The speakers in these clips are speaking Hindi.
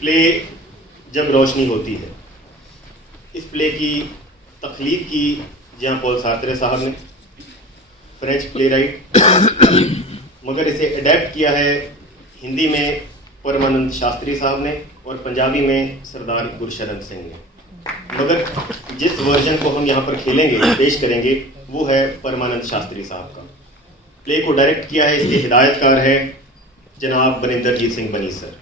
प्ले जब रोशनी होती है। इस प्ले की तख्लीक की जहाँ पॉल सार्त्रे साहब ने, फ्रेंच प्ले राइट, मगर इसे अडेप्ट किया है हिंदी में परमानंद शास्त्री साहब ने और पंजाबी में सरदार गुरशरण सिंह ने। मगर जिस वर्जन को हम यहाँ पर खेलेंगे, पेश करेंगे, वो है परमानंद शास्त्री साहब का। प्ले को डायरेक्ट किया है, इसके हिदायतकार है जनाब बनिंदरजीत सिंह बनी सर।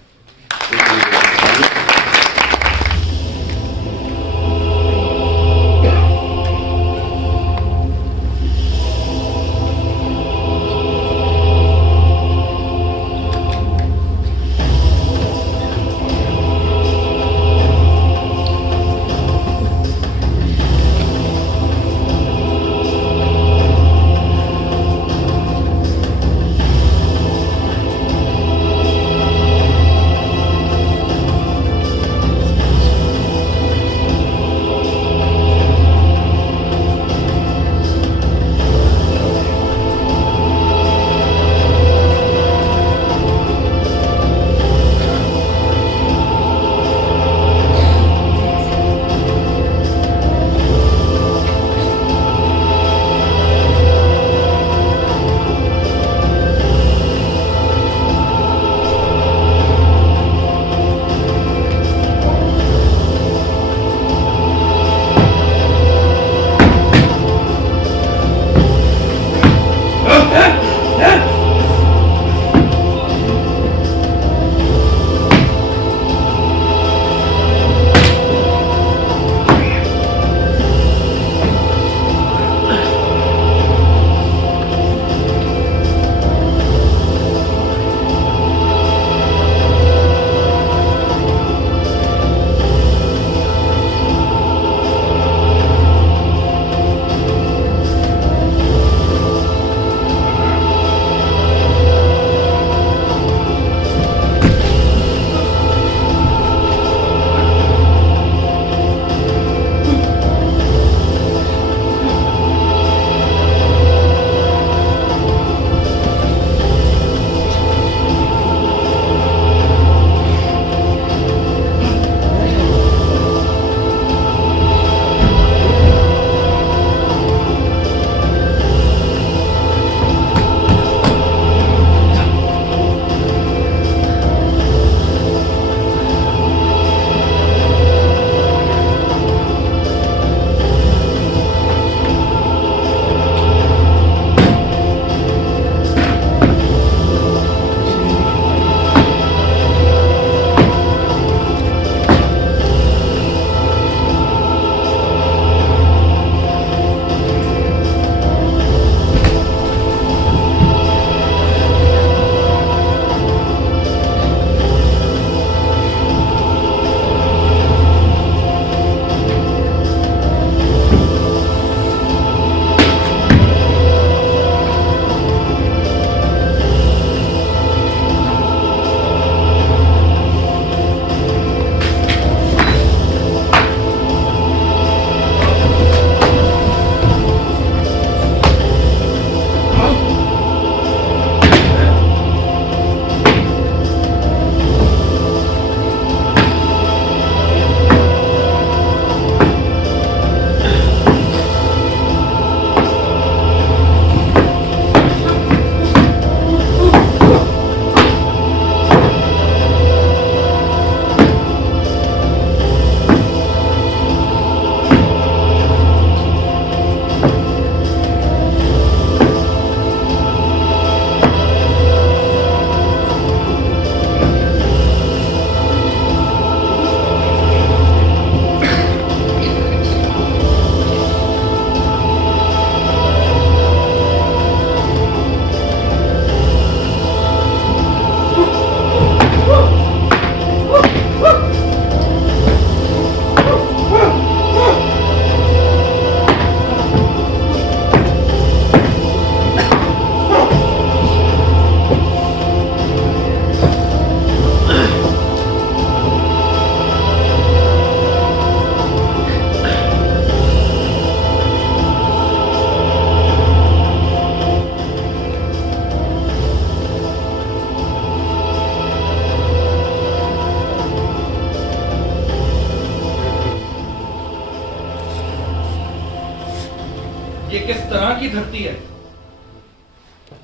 की धरती है,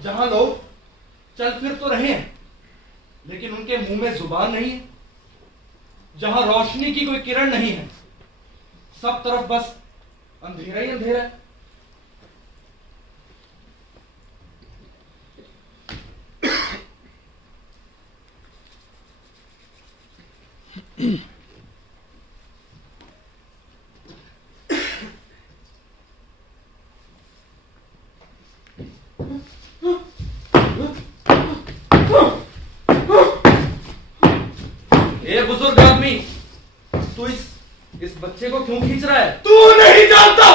जहां लोग चल फिर तो रहे हैं लेकिन उनके मुंह में जुबान नहीं है, जहां रोशनी की कोई किरण नहीं है, सब तरफ बस अंधेरा ही अंधेरा है। ए बुजुर्ग आदमी, तू इस बच्चे को क्यों खींच रहा है? तू नहीं जानता,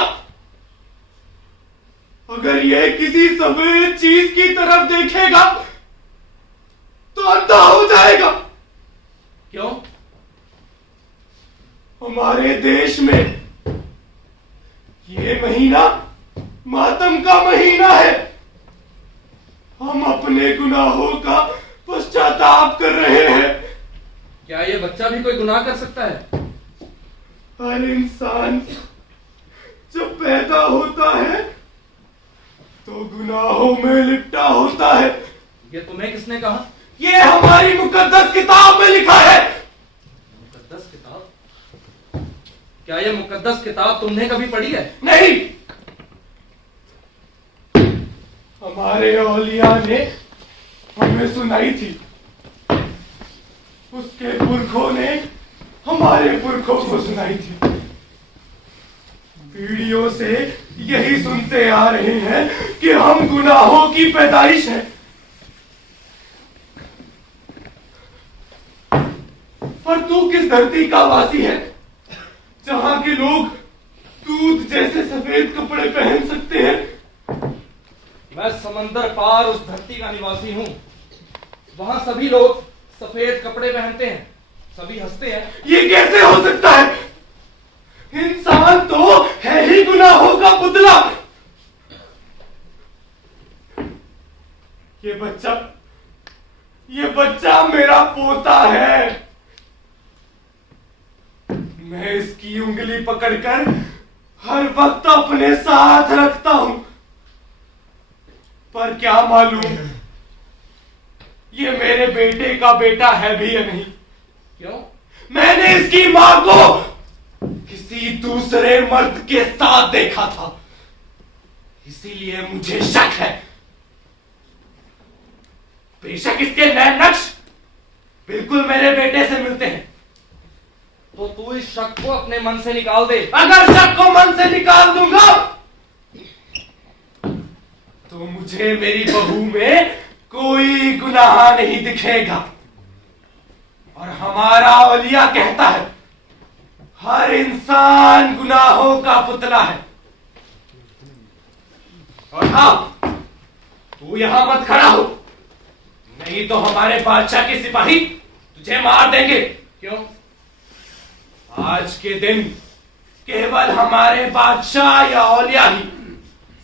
अगर ये किसी सफेद चीज की तरफ देखेगा तो अंधा हो जाएगा। क्यों? हमारे देश में ये महीना मातम का महीना है। हम अपने गुनाहों का पश्चाताप कर रहे हैं। क्या ये बच्चा भी कोई गुनाह कर सकता है? हर इंसान जब पैदा होता है तो गुनाहों में लिपटा होता है। ये तुम्हें किसने कहा? ये हमारी मुकद्दस किताब में लिखा है। मुकद्दस किताब? क्या ये मुकद्दस किताब तुमने कभी पढ़ी है? नहीं, हमारे औलिया ने हमें सुनाई थी, उसके पुरखों ने हमारे पुरखों को सुनाई थी। पीढ़ियों से यही सुनते आ रहे हैं कि हम गुनाहों की पैदाइश हैं। पर तू किस धरती का वासी है जहां के लोग दूध जैसे सफेद कपड़े पहन सकते हैं? मैं समंदर पार उस धरती का निवासी हूं। वहां सभी लोग सफेद कपड़े पहनते हैं, सभी हंसते हैं। ये कैसे हो सकता है? इंसान तो है ही गुनाहों का पुतला। ये बच्चा मेरा पोता है। मैं इसकी उंगली पकड़कर हर वक्त अपने साथ रखता हूं, पर क्या मालूम ये मेरे बेटे का बेटा है भी या नहीं। क्यों? मैंने इसकी मां को किसी दूसरे मर्द के साथ देखा था, इसीलिए मुझे शक है। बेशक इसके नए नक्श बिल्कुल मेरे बेटे से मिलते हैं। तो तू इस शक को अपने मन से निकाल दे। अगर शक को मन से निकाल दूंगा तो मुझे मेरी बहू में कोई गुनाह नहीं दिखेगा। और हमारा औलिया कहता है हर इंसान गुनाहों का पुतला है। और हाँ, तू यहां मत खड़ा हो, नहीं तो हमारे बादशाह के सिपाही तुझे मार देंगे। क्यों? आज के दिन केवल हमारे बादशाह या औलिया ही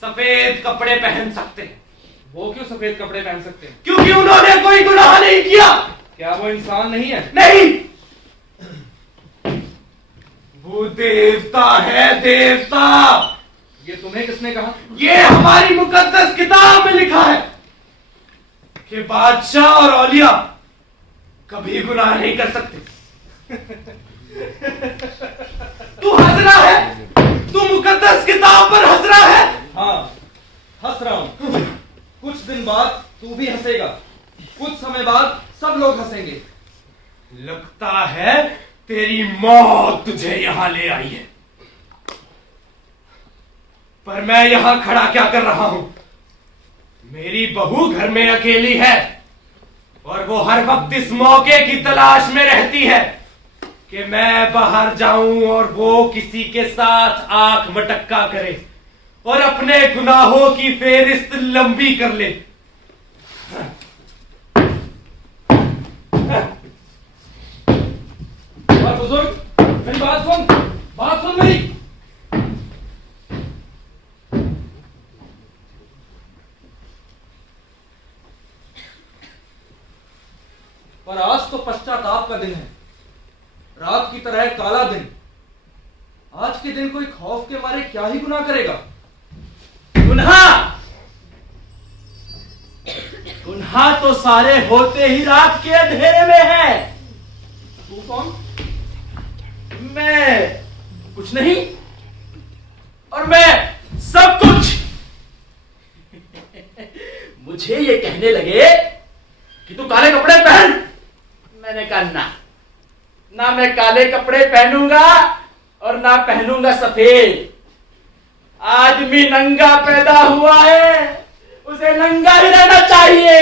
सफेद कपड़े पहन सकते हैं। वो क्यों सफेद कपड़े पहन सकते हैं? क्योंकि उन्होंने कोई गुनाह नहीं किया। क्या वो इंसान नहीं है? नहीं, वो देवता है, देवता। ये तुम्हें किसने कहा? ये हमारी मुकद्दस किताब में लिखा है कि बादशाह और औलिया कभी गुनाह नहीं कर सकते। तू हंस रहा है? तू मुकद्दस किताब पर हंस रहा है? हाँ, हंस रहा हूं। कुछ दिन बाद तू भी हंसेगा, कुछ समय बाद सब लोग हंसेंगे। लगता है तेरी मौत तुझे यहां ले आई है। पर मैं यहां खड़ा क्या कर रहा हूं? मेरी बहू घर में अकेली है और वो हर वक्त इस मौके की तलाश में रहती है कि मैं बाहर जाऊं और वो किसी के साथ आंख मटक्का करे और अपने गुनाहों की फेरिस्त लंबी कर ले। और बुजुर्ग, मेरी बात सुन मेरी। पर आज तो पश्चाताप का दिन है, रात की तरह काला दिन। आज के दिन कोई खौफ के मारे क्या ही गुनाह करेगा? गुनाह गुनाह तो सारे होते ही रात के अंधेरे में है। तू कौन? मैं कुछ नहीं, और मैं सब कुछ। मुझे ये कहने लगे कि तू काले कपड़े पहन। मैंने कहा ना मैं काले कपड़े पहनूंगा और ना पहनूंगा सफेद। आदमी नंगा पैदा हुआ है, उसे नंगा ही रहना चाहिए।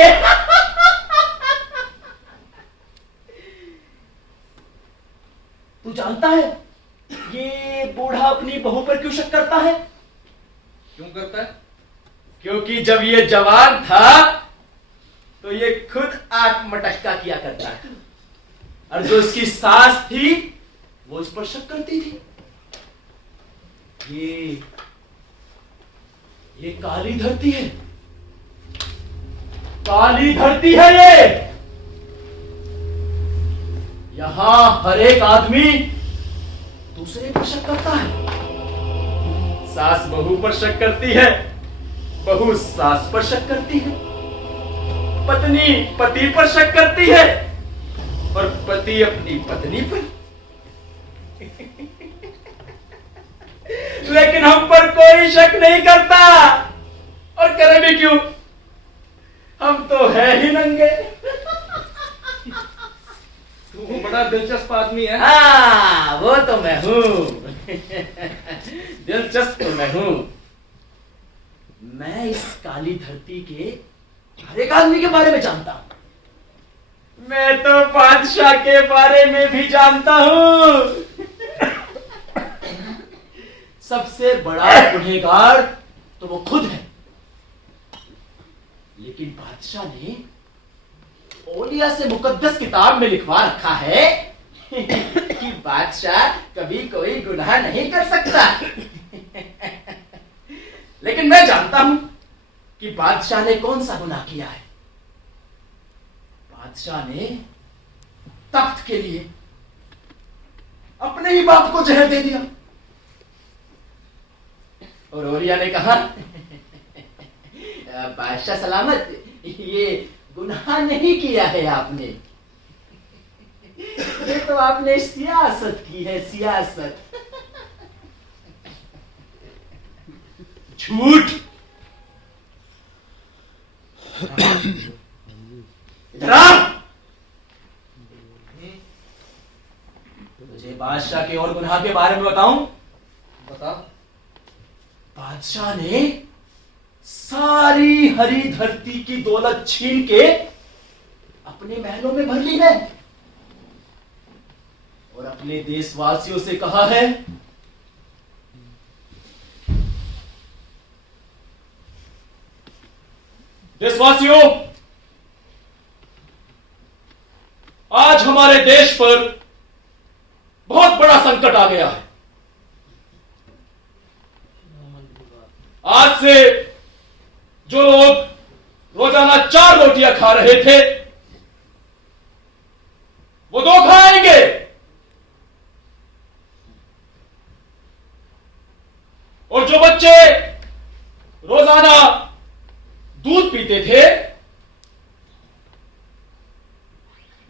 तू जानता है ये बूढ़ा अपनी बहू पर क्यों शक करता है? क्यों करता है? क्योंकि जब ये जवान था तो ये खुद आंख मटक्का किया करता है, और जो उसकी सास थी वो उस पर शक करती थी। ये काली धरती है, काली धरती है ये। यहां हर एक आदमी दूसरे पर शक करता है। सास बहू पर शक करती है, बहू सास पर शक करती है, पत्नी पति पर शक करती है, और पति अपनी पत्नी पर। लेकिन हम पर कोई शक नहीं करता, और करे भी क्यों? हम तो है ही नंगे। तू बड़ा दिलचस्प आदमी है। हाँ, वो तो मैं हूं। दिलचस्प तो मैं हूं। मैं इस काली धरती के हर एक आदमी के बारे में जानता हूं। मैं तो बादशाह के बारे में भी जानता हूं। सबसे बड़ा गुनहगार तो वो खुद है, लेकिन बादशाह ने ओलिया से मुकद्दस किताब में लिखवा रखा है कि बादशाह कभी कोई गुनाह नहीं कर सकता। लेकिन मैं जानता हूं कि बादशाह ने कौन सा गुनाह किया है। बादशाह ने तख्त के लिए अपने ही बाप को जहर दे दिया, और ओलिया ने कहा बादशाह सलामत, ये गुनाह नहीं किया है आपने, ये तो आपने सियासत की है, सियासत। झूठ। तुझे बादशाह के और गुनाह के बारे में बताऊं? बता। बादशाह ने सारी हरी धरती की दौलत छीन के अपने महलों में भर ली है, और अपने देशवासियों से कहा है देशवासियों, आज हमारे देश पर बहुत बड़ा संकट आ गया है। आज से जो लोग रोजाना 4 रोटियां खा रहे थे वो 2 खाएंगे, और जो बच्चे रोजाना दूध पीते थे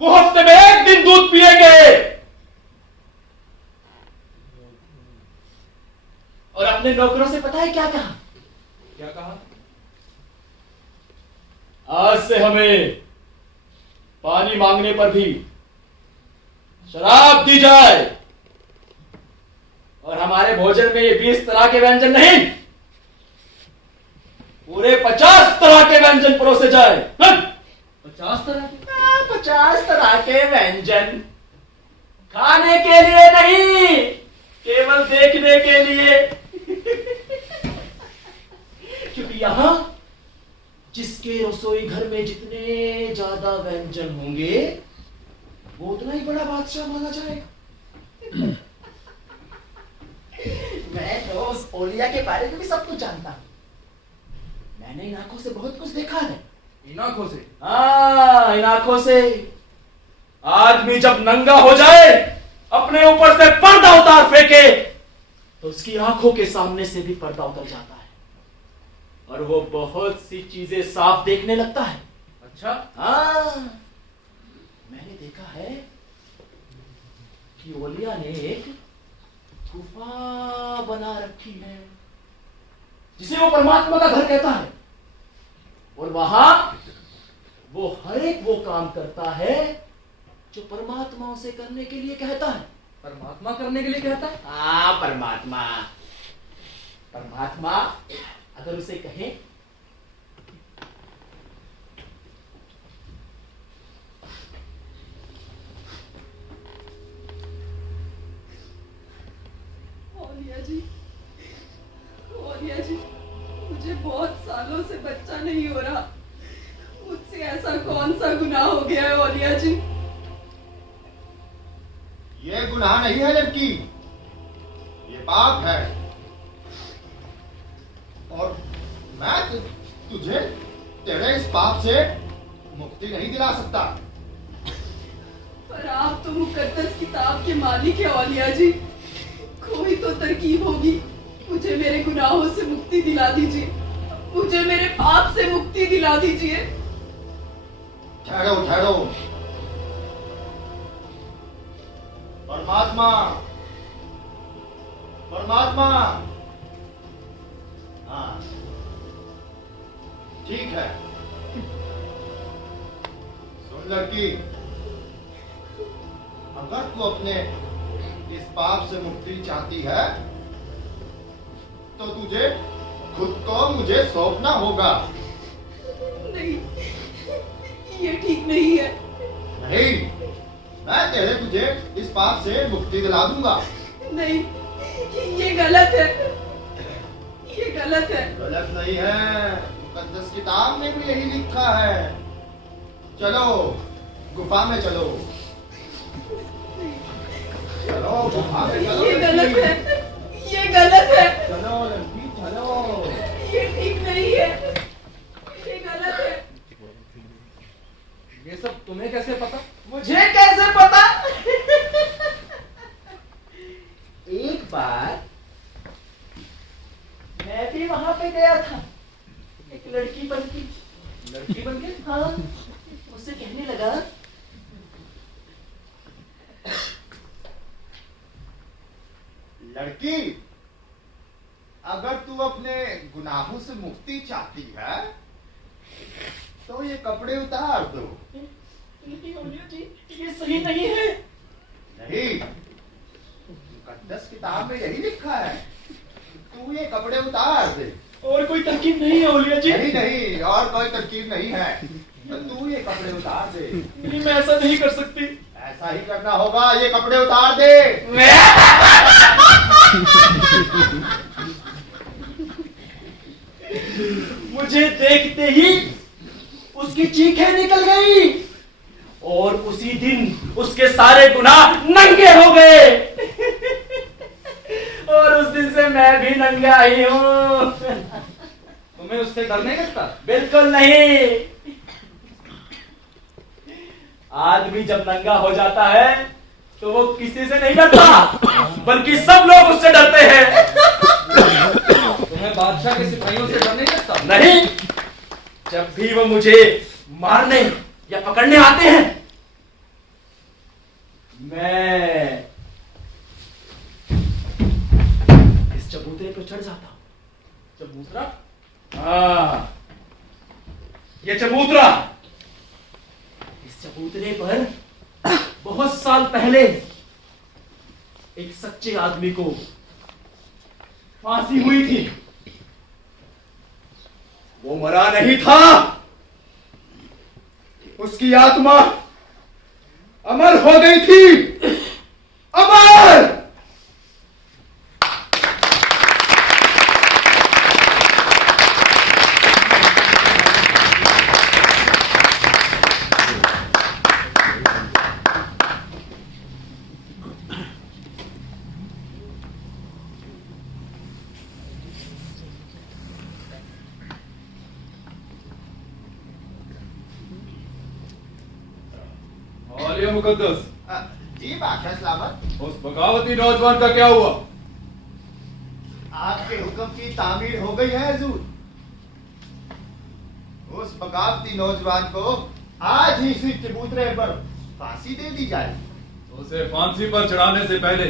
वो हफ्ते में 1 दिन दूध पिएंगे। और अपने नौकरों से पता है क्या कहा? क्या कहा? आज से हमें पानी मांगने पर भी शराब दी जाए, और हमारे भोजन में ये 20 तरह के व्यंजन नहीं, पूरे 50 तरह के व्यंजन परोसे जाए। 50 तरह के? 50 तरह के व्यंजन, खाने के लिए नहीं, केवल देखने के लिए। क्योंकि यहां जिसके रसोई घर में जितने ज्यादा व्यंजन होंगे वो उतना ही बड़ा बादशाह माना जाएगा। मैं तो उस ओलिया के बारे में भी सब कुछ जानता हूं। मैंने इन आंखों से बहुत कुछ देखा है। इन आंखों से? हाँ, इन आंखों से। आदमी जब नंगा हो जाए, अपने ऊपर से पर्दा उतार फेंके, तो उसकी आंखों के सामने से भी पर्दा उतर जाता है, और वो बहुत सी चीजें साफ देखने लगता है। अच्छा, हाँ, मैंने देखा है कि ओलिया ने एक गुफा बना रखी है जिसे वो परमात्मा का घर कहता है, और वहां वो हर एक वो काम करता है जो परमात्मा उसे करने के लिए कहता है। परमात्मा करने के लिए कहता है? हाँ, परमात्मा परमात्मा अगर उसे कहे ओलिया जी, मुझे बहुत सालों से बच्चा नहीं हो रहा। मुझसे ऐसा कौन सा गुनाह हो गया है ओलिया जी? ये गुनाह नहीं है लड़की, ये पाप है। और मैं तुझे तेरे इस पाप से मुक्ति नहीं दिला सकता। पर आप तो मुकद्दस किताब के मालिक है ओलिया जी। कोई तो तरकीब होगी। मुझे मेरे गुनाहों से मुक्ति दिला दीजिए, मुझे मेरे पाप से मुक्ति दिला दीजिए। ठहरो ठहरो, परमात्मा परमात्मा, हाँ ठीक है। सुन लड़की, अगर तू अपने इस पाप से मुक्ति चाहती है तो तुझे खुद को मुझे सौंपना होगा। नहीं, ये ठीक नहीं है। नहीं, मैं तुझे इस पाप से मुक्ति दिला दूंगा। नहीं, ये गलत है, ये गलत है। गलत नहीं है, मुकद्दस किताब में भी यही लिखा है। चलो गुफा में चलो, चलो गुफा में चलो। ये गलत है, ये गलत है। चलो लड़की चलो। ये ठीक नहीं है, ये गलत है। ये सब तुम्हें कैसे पता? मुझे कैसे पता? एक बार मैं भी वहां पे गया था, एक लड़की बन के। लड़की बन के? हाँ, उससे कहने लगा, लड़की, अगर तू अपने गुनाहों से मुक्ति चाहती है तो ये कपड़े उतार दो। लेकिन ओलिया जी, ये सही नहीं है। नहीं, मुकद्दस किताब में यही लिखा है, तू ये कपड़े उतार दे। और कोई तरकीब नहीं है ओलिया जी? नहीं नहीं, और कोई तरकीब नहीं है, तो तू ये कपड़े उतार दे। नहीं, मैं ऐसा नहीं कर सकती। ऐसा ही करना होगा, ये कपड़े उतार दे। मुझे देखते ही उसकी चीखें निकल गई और उसी दिन उसके सारे गुनाह नंगे हो गए। और उस दिन से मैं भी नंगा ही हूँ। तुम्हें उससे डर नहीं लगता? बिल्कुल नहीं। आदमी जब नंगा हो जाता है तो वो किसी से नहीं डरता, बल्कि सब लोग उससे डरते हैं। तुम्हें बादशाह के सिपाहियों से डर नहीं लगता? नहीं, जब भी वो मुझे मारने या पकड़ने आते हैं, मैं इस चबूतरे पर चढ़ जाता हूं। चबूतरा? हाँ, ये चबूतरा। इस चबूतरे पर बहुत साल पहले एक सच्चे आदमी को फांसी हुई थी। वो मरा नहीं था, उसकी आत्मा अमर हो गई थी। अमर! और ये मुकद्दस, जी बादशाह सलामत। उस बगावती नौजवान का क्या हुआ? आपके हुक्म की तामीर हो गई है हुजूर। उस बगावती नौजवान को आज ही इसी चबूतरे पर फांसी दे दी जाए। उसे फांसी पर चढ़ाने से पहले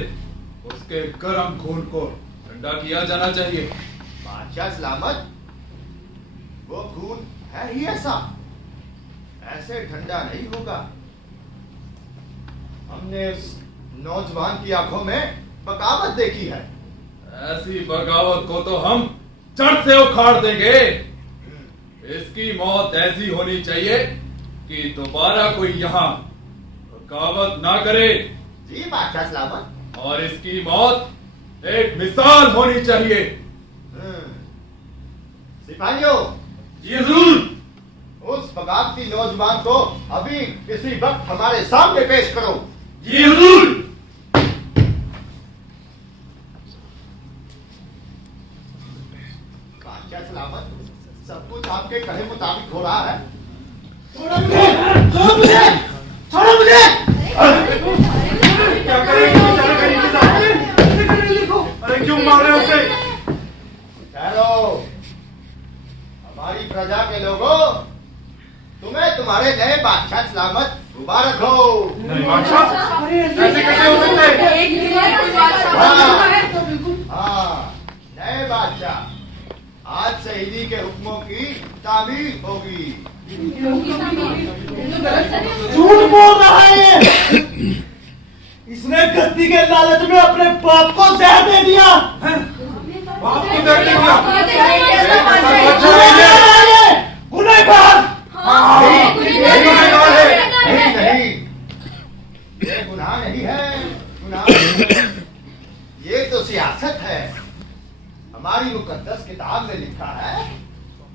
उसके गर्म खून को ठंडा किया जाना चाहिए। बादशाह सलामत, वो खून है ही ऐसा, ऐसे ठंडा नहीं होगा। हमने उस नौजवान की आंखों में बगावत देखी है। ऐसी बगावत को तो हम जड़ से उखाड़ देंगे। इसकी मौत ऐसी होनी चाहिए कि दोबारा कोई यहाँ बगावत ना करे। जी बादशाह सलामत। और इसकी मौत एक मिसाल होनी चाहिए। सिपाहियों, जी हुजूर। उस बगावती नौजवान को अभी इसी वक्त हमारे सामने पेश करो। जी हुजूर। बादशाह सलामत, सब कुछ आपके कहे मुताबिक हो रहा है। छोड़ो मुझे! छोड़ो मुझे! छोड़ो मुझे! क्या करेंगे बेचारे गरीब इंसान? अरे क्यों मार रहे हो उसे? ठहरो, हमारी प्रजा के लोगों, तुम्हें तुम्हारे नए बादशाह सलामत मुबारक हो। नहीं बादशाह, ऐसे कैसे हो सकता है? एक दिन में कोई बादशाह है तो बिल्कुल। हाँ, नए बादशाह, आज से इन्हीं के हुक्मों की तामीर होगी। झूठ बोल रहा है ये! इसने गद्दी के लालच में अपने बाप को जहर दे दिया। बाप को दर्द दे दिया। गुनहगार! नहीं नहीं, ये गुनाह नहीं है, गुनाह ये तो सियासत है। हमारी मुकद्दस किताब में लिखा है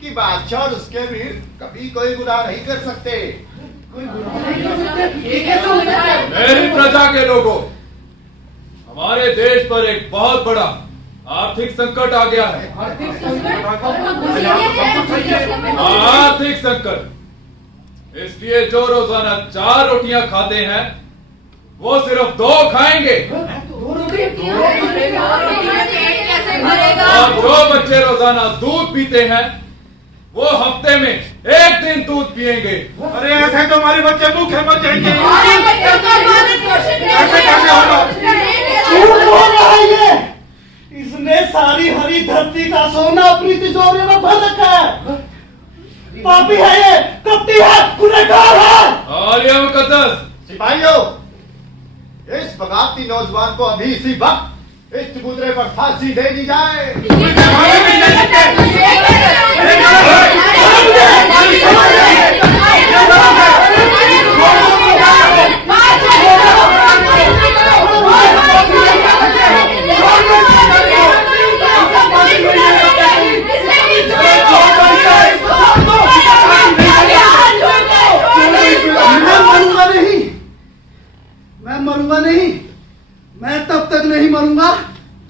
कि बादशाह और उसके वीर कभी कोई गुनाह नहीं कर सकते। कोई गुनाह नहीं कर सकते। ये कैसे हो सकता है? मेरी प्रजा के लोगों, हमारे देश पर एक बहुत बड़ा आर्थिक संकट आ गया है। आर्थिक संकट। इसलिए जो रोजाना 4 रोटियां खाते हैं वो सिर्फ 2 खाएंगे। और जो बच्चे रोजाना दूध पीते हैं वो हफ्ते में 1 दिन दूध पिएंगे। अरे ऐसे तो हमारे बच्चे भूखे मर जाएंगे। ऐसे कैसे होगा? झूठ बोल रहा है ये! इसने सारी हरी धरती का सोना अपनी तिजोरी में भर रखा है। पापी है ये, कपटी है, गुनहगार है। आलिया मुकद्दस, सिपाहियों, इस बगावती नौजवान को अभी इसी वक्त इस चबूतरे पर फांसी दे दी जाए। मैं मरूंगा नहीं। मैं तब तक नहीं मरूंगा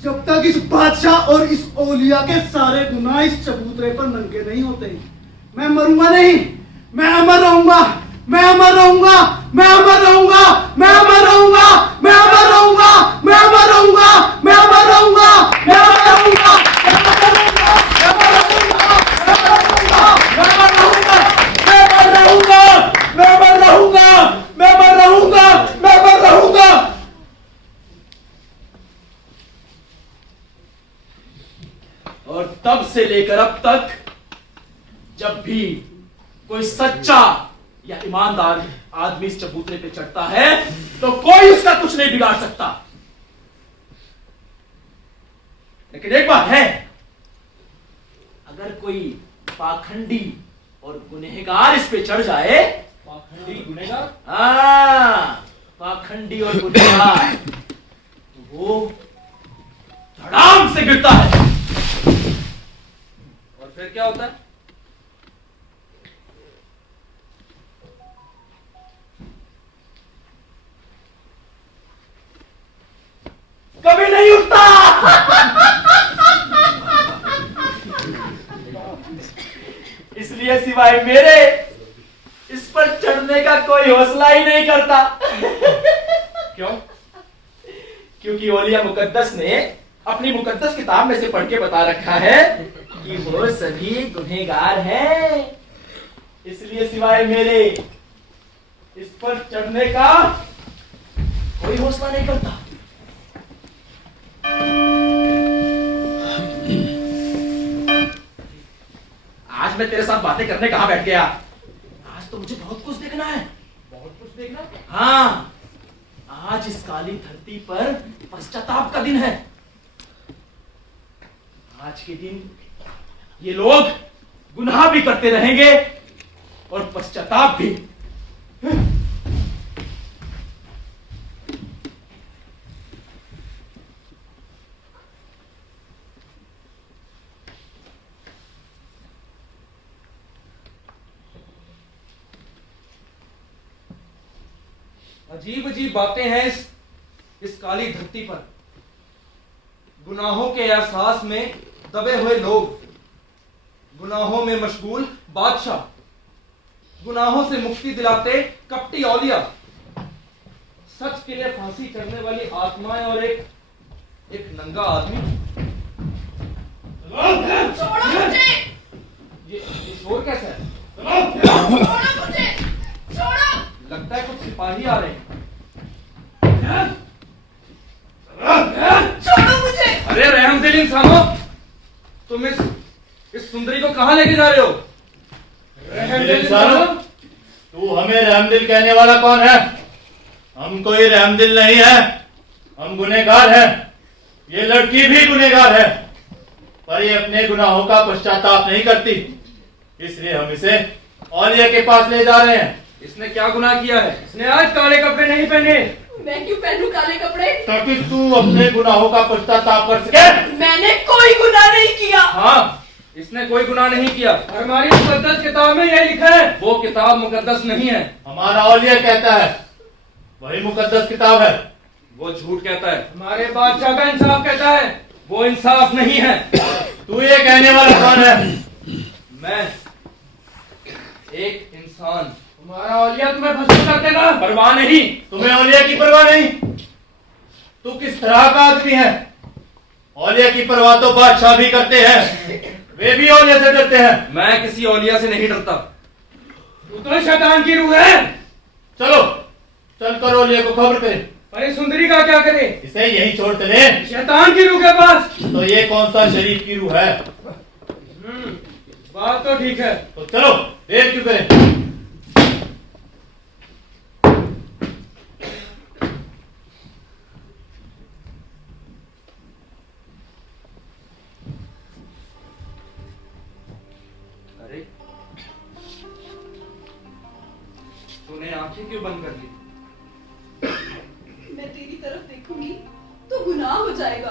जब तक इस बादशाह और इस औलिया के सारे गुनाह इस चबूतरे पर नंगे नहीं होते। मैं मरूंगा नहीं, मैं अमर रहूंगा, मैं अमर रहूंगा, मैं अमर रहूंगा, मैं अमर रहूंगा, मैं अमर रहूंगा, मैं अमर रहूंगा, मैं अमर रहूंगा, मैं अमर रहूंगा, मैं अमर रहूंगा, मैं अमर रहूंगा, मैं अमर रहूंगा, मैं अमर रहूंगा। और तब से लेकर अब तक जब भी कोई सच्चा या ईमानदार आदमी इस चबूतरे पे चढ़ता है तो कोई उसका कुछ नहीं बिगाड़ सकता। लेकिन एक बात है, अगर कोई पाखंडी और गुनहगार इस पे चढ़ जाए, पाखंडी गुनहगार, पाखंडी और गुनहगार, तो वो धड़ाम से गिरता है। और फिर क्या होता है? कभी नहीं उठता। इसलिए सिवाय मेरे इस पर चढ़ने का कोई हौसला ही नहीं करता। क्यों? क्योंकि औलिया मुकद्दस ने अपनी मुकद्दस किताब में से पढ़ के बता रखा है कि वो सभी गुनहगार हैं इसलिए सिवाय मेरे इस पर चढ़ने का कोई हौसला नहीं करता। आज मैं तेरे साथ बातें करने कहां बैठ गया? आज तो मुझे बहुत कुछ देखना है। बहुत कुछ देखना। हाँ, आज इस काली धरती पर पश्चाताप का दिन है। आज के दिन ये लोग गुनाह भी करते रहेंगे और पश्चाताप भी। अजीब अजीब बातें हैं इस काली धरती पर। गुनाहों के एहसास में दबे हुए लोग, गुनाहों में मशगूल बादशाह, गुनाहों से मुक्ति दिलाते कपटी औलिया, सच के लिए फांसी चढ़ने वाली आत्माएं और एक नंगा आदमी। छोड़ो मुझे! ये शोर कैसा है? छोड़ो मुझे! छोड़ो! लगता है कुछ सिपाही आ रहे हैं। छोड़ो मुझे! अरे रहमदिल इंसानों, तुम इस सुंदरी को कहां लेके जा रहे हो? रहमदिल इंसानों, तू हमें रहमदिल कहने वाला कौन है? हम कोई रहमदिल नहीं है, हम गुनहगार हैं। ये लड़की भी गुनहगार है, पर ये अपने गुनाहों का पश्चाताप नहीं करती, इसलिए हम इसे औलिया के पास ले जा रहे हैं। इसने क्या गुनाह किया है? इसने आज काले कपड़े नहीं पहने। मैं क्यों पहनूं काले कपड़े? ताकि तू अपने गुनाहों का पश्चाताप कर सके। मैंने कोई गुनाह नहीं किया। हाँ, इसने कोई गुनाह नहीं किया। हमारी मुकद्दस किताब में यह लिखा है। वो किताब मुकद्दस नहीं है। हमारा औलिया कहता है वही मुकद्दस किताब है। वो झूठ कहता है। हमारे बादशाह का इंसाफ कहता है, वो इंसाफ नहीं है। तू ये कहने वाला कौन है? मैं एक इंसान। तुम्हारा औलिया तुम्हें भस्म कर देगा। परवाह नहीं। तुम्हें औलिया की परवाह नहीं? तू किस तरह का आदमी है? औलिया की परवाह तो बादशाह भी करते हैं, वे भी औलिया से डरते हैं। मैं किसी औलिया से नहीं डरता। तू तो शैतान की रूह है। चलो चलकर औलिया को खबर करें। अरे सुंदरी का क्या करे? इसे यहीं छोड़ चले। शैतान की रूह के पास। तो ये कौन सा शरीफ की रूह है? बात तो ठीक है। तो चलो, देर क्यों करें? अरे तूने आंखें क्यों बंद कर ली? मैं तेरी तरफ देखूंगी तो गुनाह हो जाएगा।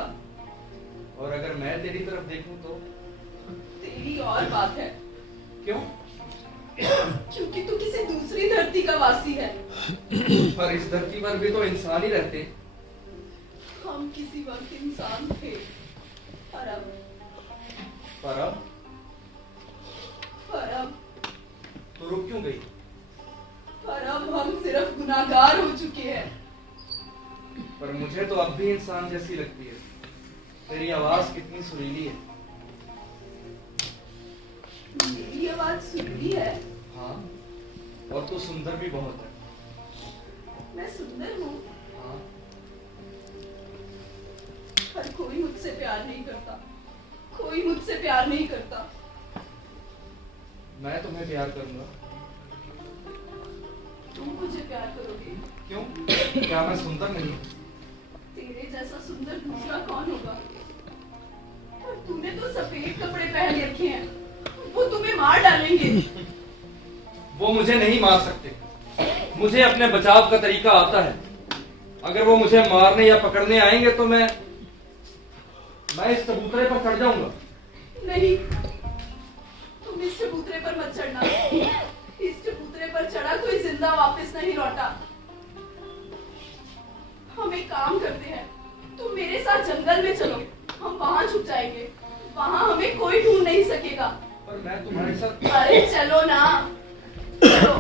और अगर मैं तेरी तरफ देखूं तो? तेरी और बात है। क्यों? क्योंकि तू किसी दूसरी धरती का वासी है। पर इस धरती पर भी तो इंसान ही रहते हैं। हम किसी वक्त इंसान थे, पर अब पर अब तो रुक क्यों गई? पर अब हम सिर्फ गुनाहगार हो चुके हैं। पर मुझे तो अब भी इंसान जैसी लगती है। तेरी आवाज कितनी सुरीली है। मेरी आवाज सुरीली है? हाँ, और तू सुंदर भी बहुत है। मैं सुंदर हूँ, हाँ, पर कोई मुझसे प्यार नहीं करता। कोई मुझसे प्यार नहीं करता। मैं तुम्हें प्यार करूंगा। तुम मुझे प्यार करोगे? क्यों? क्या मैं सुंदर नहीं हूँ? तेरे जैसा सुंदर दूसरा कौन होगा? और तूने तो सफेद कपड़े पहन रखे हैं, वो तुम्हें मार डालेंगे। वो मुझे नहीं मार सकते। मुझे अपने बचाव का तरीका आता है। अगर वो मुझे मारने या पकड़ने आएंगे तो मैं इस चबूतरे पर चढ़ जाऊंगा। नहीं, तुम इस चबूतरे पर मत चढ़ना। इस चबूतरे पर चढ़ा कोई जिंदा वापस नहीं लौटा। हम एक काम करते हैं, तुम मेरे साथ जंगल में चलो, हम वहां छुप जाएंगे। वहां हमें कोई ढूंढ नहीं सकेगा। पर मैं तुम्हारे साथ। अरे चलो ना, चलो।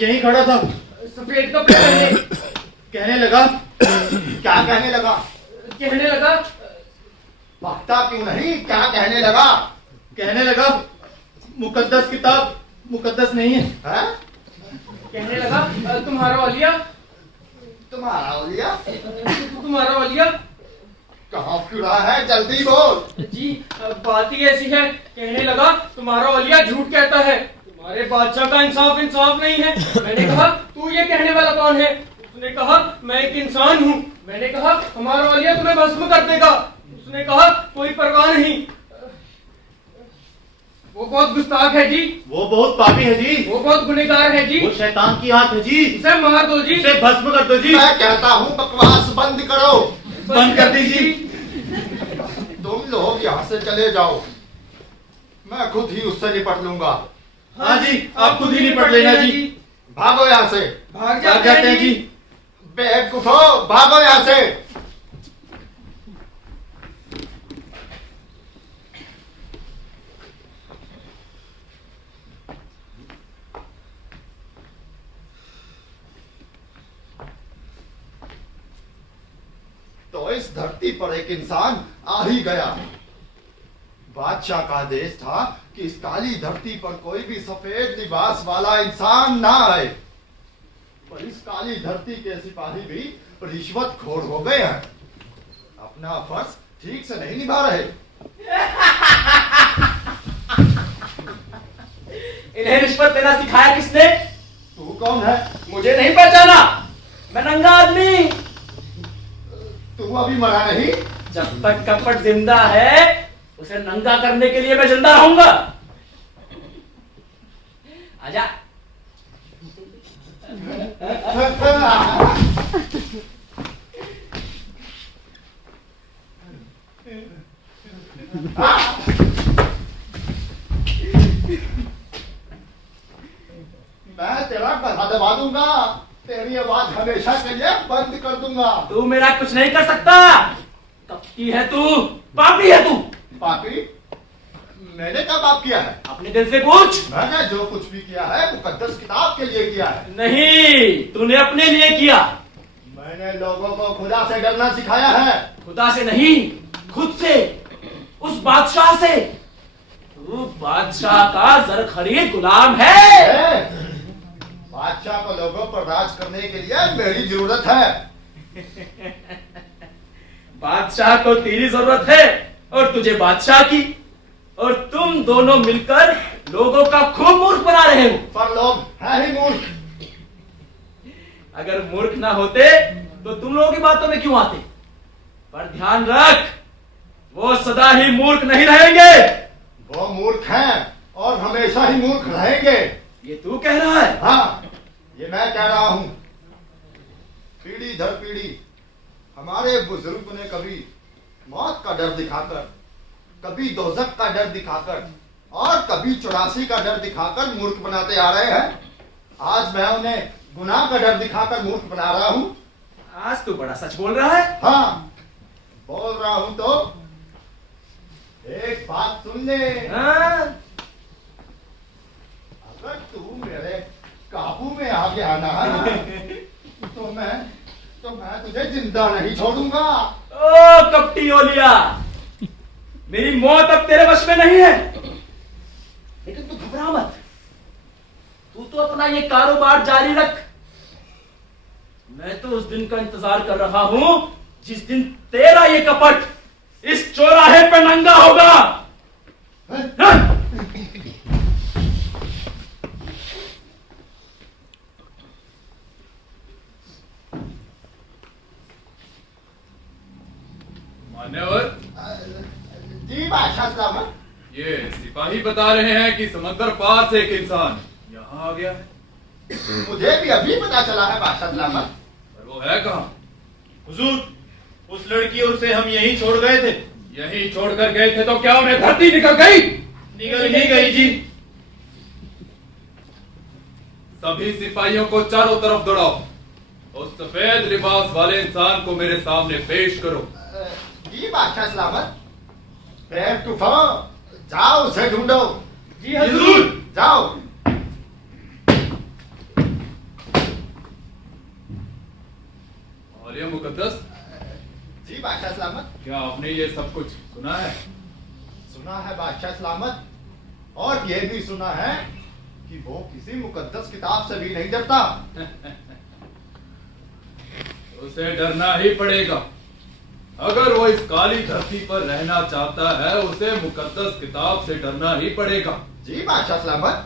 यहीं खड़ा था, सफेद कपड़े पहने। कहने लगा। क्या कहने लगा? कहने लगा बकता क्यों नहीं? क्या कहने लगा? कहने लगा मुकद्दस किताब मुकद्दस नहीं है। हैं? कहने लगा तुम्हारा औलिया, तुम्हारा औलिया तुम्हारा औलिया। कहाँ फिरा है? जल्दी बोल। जी बात ही ऐसी है। कहने लगा तुम्हारा औलिया झूठ कहता है, तुम्हारे बादशाह का इंसाफ नहीं है। मैंने कहा तू ये कहने वाला कौन है? उसने कहा मैं एक इंसान हूँ। मैंने कहा हमारा औलिया तुम्हें भस्म कर देगा। उसने कहा कोई परवाह नहीं, वो बहुत गुस्ताख है जी, वो बहुत पापी है जी, वो बहुत गुनहगार है जी, वो शैतान की आंख है जी, उसे मार दो जी, उसे भस्म कर दो जी। मैं कहता हूँ बकवास बंद करो। बंद कर दीजिए। तुम लोग यहाँ से चले जाओ, मैं खुद ही उससे निपट लूंगा। हाँ जी, आप खुद ही निपट लेना जी। भागो यहाँ से। भाग जाते हैं जी। बेवकूफो, भागो यहाँ से। तो इस धरती पर एक इंसान आ ही गया। बादशाह का आदेश था कि इस काली धरती पर कोई भी सफेद लिबास वाला इंसान ना आए, पर इस काली धरती के सिपाही भी रिश्वतखोर हो गए हैं, अपना फर्ज ठीक से नहीं निभा रहे। इन्हें रिश्वत देना सिखाया किसने? तू कौन है? मुझे नहीं पहचाना, मैं नंगा आदमी। तू अभी मरा नहीं? जब तक कपट जिंदा है उसे नंगा करने के लिए मैं जिंदा रहूंगा। आजा। मैं तेरा गला दबा दूंगा, तेरी आवाज हमेशा के लिए बंद कर दूंगा। तू मेरा कुछ नहीं कर सकता। कपटी है तू, पापी है तू। पापी? मैंने क्या पाप किया है? अपने दिल से पूछ। मैंने जो कुछ भी किया है मुकद्दस किताब के लिए किया है। नहीं, तूने अपने लिए किया। मैंने लोगों को खुदा से डरना सिखाया है। खुदा से नहीं, खुद से, उस बादशाह से। तू बादशाह का जर खरीद गुलाम है। बादशाह को लोगों पर राज करने के लिए मेरी जरूरत है। बादशाह को तेरी जरूरत है और तुझे बादशाह की, और तुम दोनों मिलकर लोगों का खूब मूर्ख बना रहे हो। पर लोग हैं ही मूर्ख। अगर मूर्ख ना होते तो तुम लोगों की बातों में क्यों आते? पर ध्यान रख, वो सदा ही मूर्ख नहीं रहेंगे। वो मूर्ख हैं और हमेशा ही मूर्ख रहेंगे। ये तू कह रहा है? हाँ, ये मैं कह रहा हूं। पीढ़ी दर पीढ़ी हमारे बुजुर्ग ने कभी मौत का डर दिखाकर, कभी दोजख का डर दिखाकर और कभी 84 का डर दिखाकर मूर्ख बनाते आ रहे हैं। आज मैं उन्हें गुनाह का डर दिखाकर मूर्ख बना रहा हूं। आज तू बड़ा सच बोल रहा है। हाँ, बोल रहा हूं तो एक बात सुन ले। हाँ? अगर तू मेरे काबू में आ गया ना तो मैं तुझे जिंदा नहीं छोड़ूंगा। ओ कपटी ओलिया, मेरी मौत अब तेरे वश में नहीं है, लेकिन तू घबरा मत। तू तो अपना ये कारोबार जारी रख। मैं तो उस दिन का इंतजार कर रहा हूं जिस दिन तेरा ये कपट इस चौराहे पे नंगा होगा। हाँ? मान्यवर, जी बादशाह साहब, ये सिपाही बता रहे हैं कि समंदर पार से एक इंसान यहाँ आ गया है। मुझे भी अभी पता चला है बादशाह साहब। और वो है कहाँ? हुजूर, उस लड़की और उसे हम यहीं छोड़ गए थे। यहीं छोड़कर गए थे तो क्या उन्हें धरती निकल गई? निकल ही गई जी। सभी सिपाहियों को चारों तरफ दौड़ाओ। उस सफेद लिबास वाले इंसान को मेरे सामने पेश करो। जी बादशाह सलामत। बेवकूफो, जाओ उसे ढूंढो। जी हजूर। जाओ। बादशाह सलामत। क्या आपने ये सब कुछ सुना है? सुना है बादशाह सलामत, और ये भी सुना है कि वो किसी मुकद्दस किताब से भी नहीं डरता। उसे डरना ही पड़ेगा। अगर वो इस काली धरती पर रहना चाहता है, उसे मुकद्दस किताब से डरना ही पड़ेगा। जी बादशाह सलामत।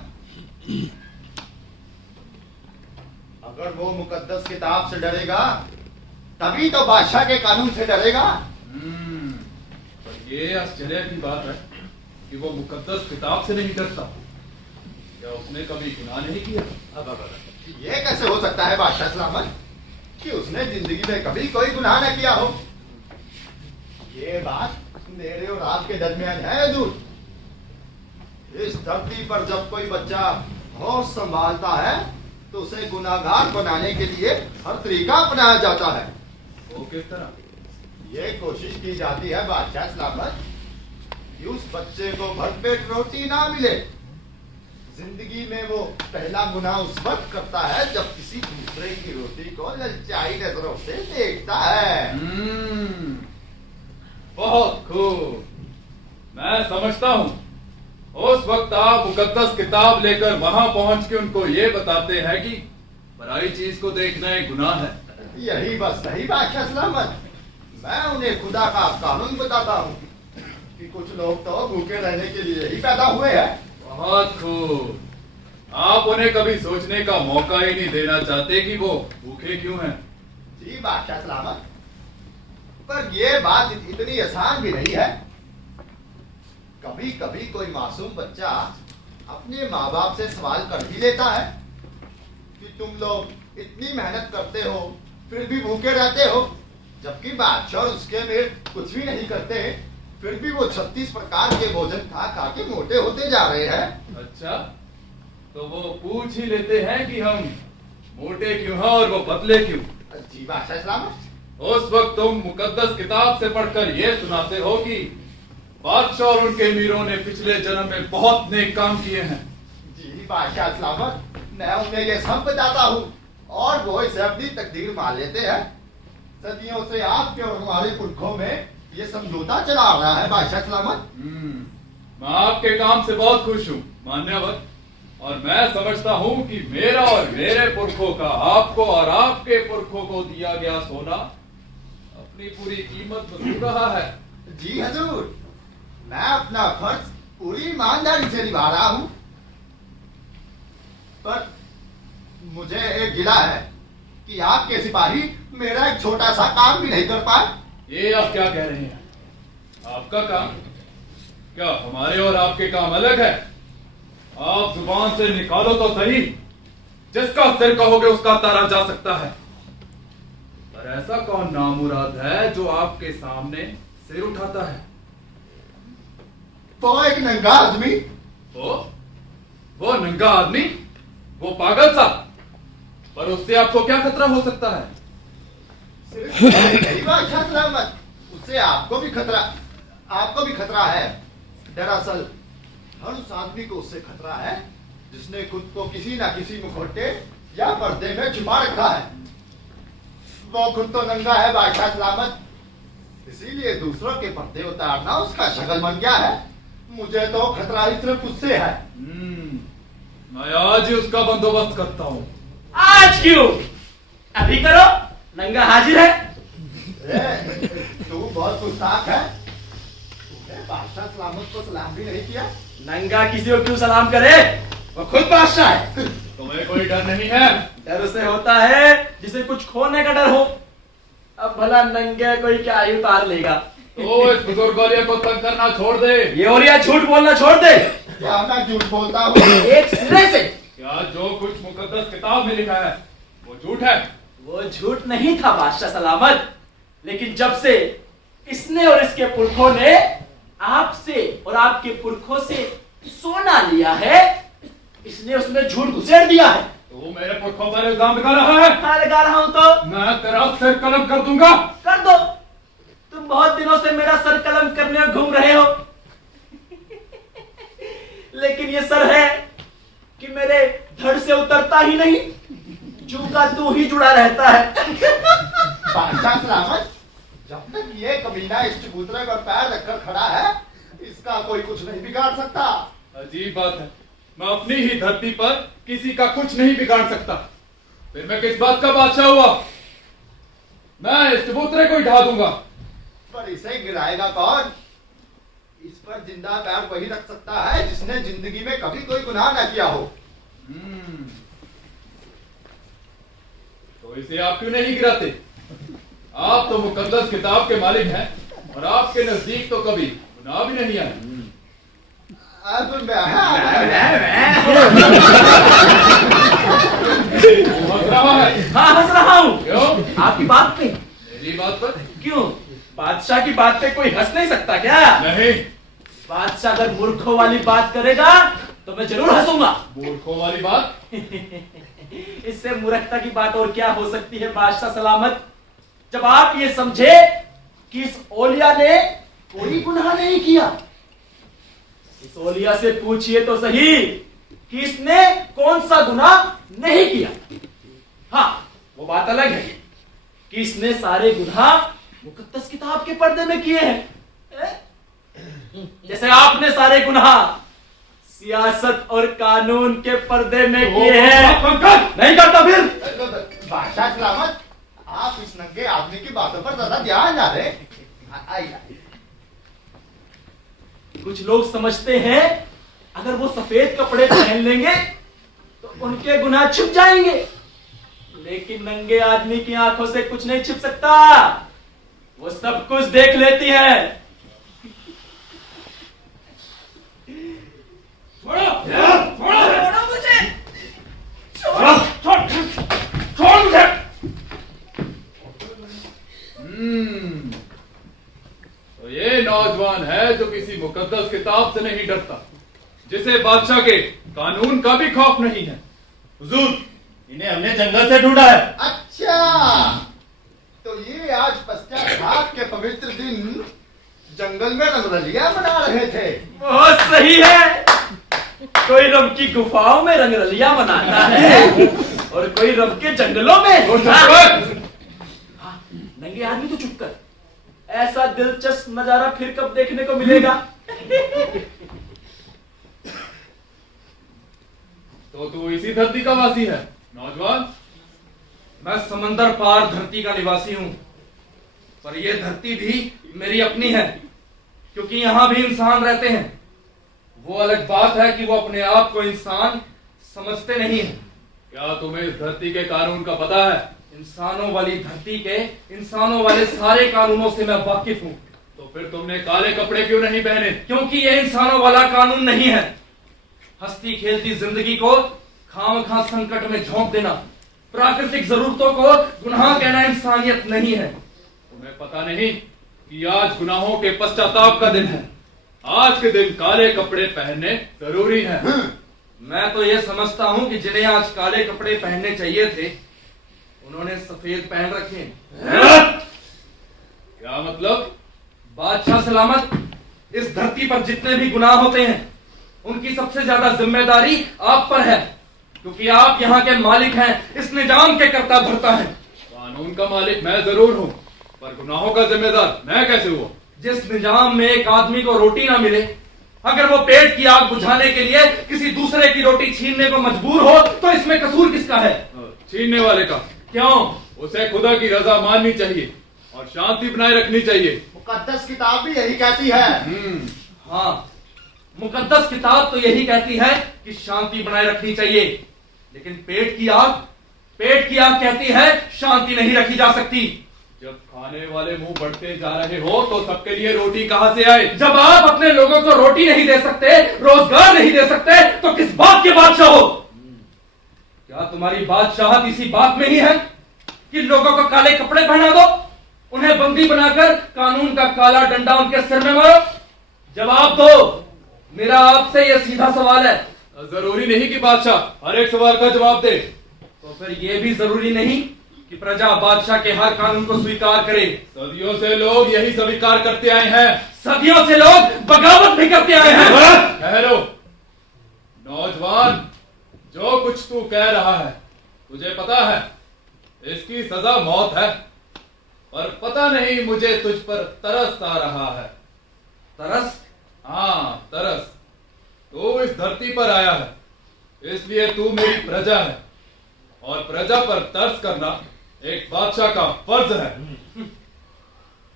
अगर वो मुकद्दस किताब से डरेगा तभी तो बादशाह के कानून से डरेगा। पर ये आश्चर्य की बात है कि वो मुकद्दस किताब से नहीं डरता। क्या उसने कभी गुनाह नहीं किया? ये कैसे हो सकता है बादशाह सलामत कि उसने जिंदगी में कभी कोई गुनाह न किया हो? ये बात मेरे और आपके दरमियान है हजूर। इस धरती पर जब कोई बच्चा होश संभालता है तो उसे गुनाहगार बनाने के लिए हर तरीका अपनाया जाता है। वो किस तरह? ये कोशिश की जाती है बादशाह सलामत कि उस बच्चे को भरपेट रोटी ना मिले। जिंदगी में वो पहला गुनाह उस वक्त करता है जब किसी दूसरे की रोटी को ललचाई नजरों से देखता है। बहुत खूब, मैं समझता हूँ। उस वक्त आप मुकद्दस किताब लेकर वहां पहुंच के उनको ये बताते हैं कि पराई चीज को देखना एक गुनाह है। यही बस सही बादशाह सलामत। मैं उन्हें खुदा का कानून बताता हूँ कि कुछ लोग तो भूखे रहने के लिए ही पैदा हुए हैं। बहुत खूब, आप उन्हें कभी सोचने का मौका ही नहीं देना चाहते कि वो भूखे क्यों हैं। जी बादशाह सलामत, पर ये बात इतनी आसान भी नहीं है। कभी कभी कोई मासूम बच्चा अपने माँ बाप से सवाल कर भी लेता है कि तुम लोग इतनी मेहनत करते हो फिर भी भूखे रहते हो, जबकि बादशाह और उसके मेल कुछ भी नहीं करते, फिर भी वो 36 प्रकार के भोजन खा खा के मोटे होते जा रहे हैं। अच्छा, तो वो पूछ ही लेते हैं कि हम मोटे क्यों हैं और वो पतले क्यों। जी बादशाह सलामत। उस वक्त तुम मुकद्दस किताब से पढ़कर ये सुनाते हो कि बादशाह और उनके मीरों ने पिछले जन्म में बहुत नेक काम किए हैं। जी बादशाह सलामत, मैं उन्हें ये सब बताता हूँ और वो इसे अपनी तकदीर मान लेते हैं। सदियों से आपके और हमारे पुरखों में ये समझौता चला आ रहा है बादशाह सलामत। मैं आपके काम से बहुत खुश हूँ मान्यवर, और मैं समझता हूँ कि मेरा और मेरे पुरखों का आपको और आपके पुरखों को दिया गया सोना अपनी पूरी कीमत वसूल रहा है। जी हजूर, मैं अपना फर्ज पूरी ईमानदारी से निभा रहा हूँ, पर मुझे एक गिला है कि आपके सिपाही मेरा एक छोटा सा काम भी नहीं कर पाए। ये आप क्या कह रहे हैं? आपका काम? क्या हमारे और आपके काम अलग है? आप जुबान से निकालो तो सही, जिसका सिर कहोगे उसका तारा जा सकता है। पर ऐसा कौन नामुराद है जो आपके सामने सिर उठाता है? तो एक नंगा आदमी। वो नंगा आदमी? वो पागल सा? पर उससे आपको क्या खतरा हो सकता है? सिर्फ बादशाह सलामत, उससे आपको भी खतरा है। दरअसल हर उस आदमी को उससे खतरा है जिसने खुद को किसी ना किसी मुखौटे या पर्दे में छुपा रखा है। वो खुद तो नंगा है बादशाह सलामत, इसीलिए दूसरों के पर्दे उतारना उसका शगल बन गया है। मुझे तो खतरा ही सिर्फ उससे है। मैं आज ही उसका बंदोबस्त करता हूँ। आज क्यों? अभी करो, नंगा हाजिर है। तू बहुत गुस्ताख है, तूने बादशाह सलामत को सलाम भी नहीं किया। नंगा किसी को क्यों सलाम करे? वो खुद बादशाह है। तुम्हें कोई डर नहीं है? डर उसे होता है जिसे कुछ खोने का डर हो। अब भला नंगे कोई क्या ही उतार लेगा। तो इस बुजुर्ग वाले को तंग करना छोड़ दे। ये और या झूठ बोलना छोड़ दे। क्या मैं झूठ बोलता हूँ? एक सिरे से। क्या जो कुछ मुकद्दस किताब में लिखा है वो झूठ है? वो झूठ नहीं था बादशाह सलामत, लेकिन जब से इसने और इसके पुरखों ने आपसे और आपके पुरखों से सोना लिया है, इसने उसमें झूठ घुसेड़ दिया है। तू मेरे पुरखों पर इल्जाम लगा रहा है? हाँ, लगा रहा हूं। तो मैं तेरा सिर कलम कर दूंगा। कर दो, तुम बहुत दिनों से मेरा सर कलम करने में घूम रहे हो। लेकिन ये सर है कि मेरे धड़ से उतरता ही नहीं, जू का तू ही जुड़ा रहता है। बादशाह सलामत, जब तक ये कमीना इस चबूतरे पर पैर रखकर खड़ा है, इसका कोई कुछ नहीं बिगाड़ सकता। अजीब बात है, मैं अपनी ही धरती पर किसी का कुछ नहीं बिगाड़ सकता, फिर मैं किस बात का बादशाह हुआ? मैं इस चबूतरे को ही ढा दूंगा। पर इसे गिराएगा कौन? इस पर जिंदा पैर वही रख सकता है जिसने जिंदगी में कभी कोई गुनाह न किया हो। तो इसे आप क्यों नहीं गिराते? आप तो मुकद्दस किताब के मालिक हैं और आपके नजदीक तो कभी गुनाह भी नहीं आया। अब हंस रहा है? हाँ हंस रहा हूँ। क्यों? आपकी बात पे। मेरी बात पर? क्यों? बादशाह की बात पे कोई हंस नहीं सकता क्या? नहीं। बादशाह अगर मूर्खों वाली बात करेगा तो मैं जरूर हंसूंगा। मूर्खों वाली बात? इससे मूर्खता की बात और क्या हो सकती है बादशाह सलामत, जब आप ये समझे कि इस ओलिया ने कोई गुनाह नहीं किया। इस ओलिया से पूछिए तो सही कि इसने कौन सा गुनाह नहीं किया। हाँ, वो बात अलग है कि इसने सारे गुनाह मुकद्दस किताब के पर्दे में किए हैं, जैसे आपने सारे गुनाह सियासत और कानून के पर्दे में किए हैं। नहीं करता फिर? बादशाह सलामत, आप इस नंगे आदमी की बातों पर ज्यादा ध्यान ना दें। आइए। कुछ लोग समझते हैं अगर वो सफेद कपड़े पहन लेंगे तो उनके गुनाह छिप जाएंगे, लेकिन नंगे आदमी की आंखों से कुछ नहीं छिप सकता, वो सब कुछ देख लेती है। छोड़ो मुझे। छोड़ मुझे। तो ये नौजवान है जो किसी मुकद्दस किताब से नहीं डरता, जिसे बादशाह के कानून का भी खौफ नहीं है। हुजूर, इन्हें हमने जंगल से ढूंढा है। अच्छा, तो ये आज पश्चात के पवित्र दिन जंगल में रंगरलिया मना रहे थे। बहुत सही है। कोई रम की गुफाओं में रंगरलिया मनाता है और कोई रम के जंगलों में। हाँ, नंगे आदमी तो चुप कर। ऐसा दिलचस्प नजारा फिर कब देखने को मिलेगा? तो तू इसी धरती का वासी है नौजवान? मैं समंदर पार धरती का निवासी हूं, पर यह धरती भी मेरी अपनी है, क्योंकि यहां भी इंसान रहते हैं। वो अलग बात है कि वो अपने आप को इंसान समझते नहीं है। क्या तुम्हें इस धरती के कानून का पता है? इंसानों वाली धरती के इंसानों वाले सारे कानूनों से मैं वाकिफ हूं। तो फिर तुमने काले कपड़े क्यों नहीं पहने? क्योंकि यह इंसानों वाला कानून नहीं है। हंसती खेलती जिंदगी को खामखा संकट में झोंक देना, प्राकृतिक जरूरतों को गुनाह कहना इंसानियत नहीं है। तुम्हें पता नहीं कि आज गुनाहों के पश्चाताप का दिन है? आज के दिन काले कपड़े पहनने जरूरी है। मैं तो यह समझता हूं कि जिन्हें आज काले कपड़े पहनने चाहिए थे, उन्होंने सफेद पहन रखे हैं। क्या मतलब? बादशाह सलामत, इस धरती पर जितने भी गुनाह होते हैं उनकी सबसे ज्यादा जिम्मेदारी आप पर है, क्योंकि आप यहाँ के मालिक हैं, इस निजाम के कर्ता धर्ता हैं। कानून का मालिक मैं जरूर हूँ, पर गुनाहों का जिम्मेदार मैं कैसे हुआ? जिस निजाम में एक आदमी को रोटी ना मिले, अगर वो पेट की आग बुझाने के लिए किसी दूसरे की रोटी छीनने को मजबूर हो, तो इसमें कसूर किसका है? छीनने वाले का। क्यों? उसे खुदा की रजा माननी चाहिए और शांति बनाए रखनी चाहिए। मुकद्दस किताब भी यही कहती है। हाँ, मुकद्दस किताब तो यही कहती है कि शांति बनाए रखनी चाहिए, लेकिन पेट की आग कहती है शांति नहीं रखी जा सकती। जब खाने वाले मुंह बढ़ते जा रहे हो तो सबके लिए रोटी कहां से आए? जब आप अपने लोगों को रोटी नहीं दे सकते, रोजगार नहीं दे सकते, तो किस बात के बादशाह हो? क्या तुम्हारी बादशाहत इसी बात में ही है कि लोगों को काले कपड़े पहना दो, उन्हें बंदी बनाकर कानून का काला डंडा उनके सिर में मारो? जवाब दो। मेरा आपसे यह सीधा सवाल है। जरूरी नहीं कि बादशाह हर एक सवाल का जवाब दे। तो फिर यह भी जरूरी नहीं कि प्रजा बादशाह के हर कानून को स्वीकार करे। सदियों से लोग यही स्वीकार करते आए हैं। सदियों से लोग बगावत भी करते आए हैं। ठहरो नौजवान, जो कुछ तू कह रहा है तुझे पता है इसकी सजा मौत है, पर पता नहीं मुझे तुझ पर तरस आ रहा है। तरस? हाँ, तरस। तू इस धरती पर आया है, इसलिए तू मेरी प्रजा है, और प्रजा पर तरस करना एक बादशाह का फर्ज है।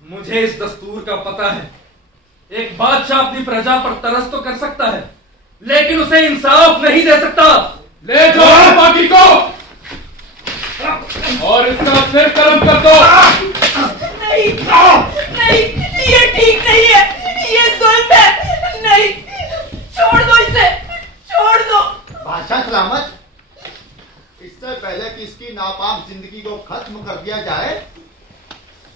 मुझे इस दस्तूर का पता है। एक बादशाह अपनी प्रजा पर तरस तो कर सकता है, लेकिन उसे इंसाफ नहीं दे सकता। ले जाओ बाकी को और इसका सिर कलम कर दो। नहीं नहीं, ये ठीक नहीं है, ये जुल्म है। नहीं, छोड़ दो इसे, छोड़ दो। बादशाह सलामत, इससे पहले कि इसकी नापाक जिंदगी को खत्म कर दिया जाए,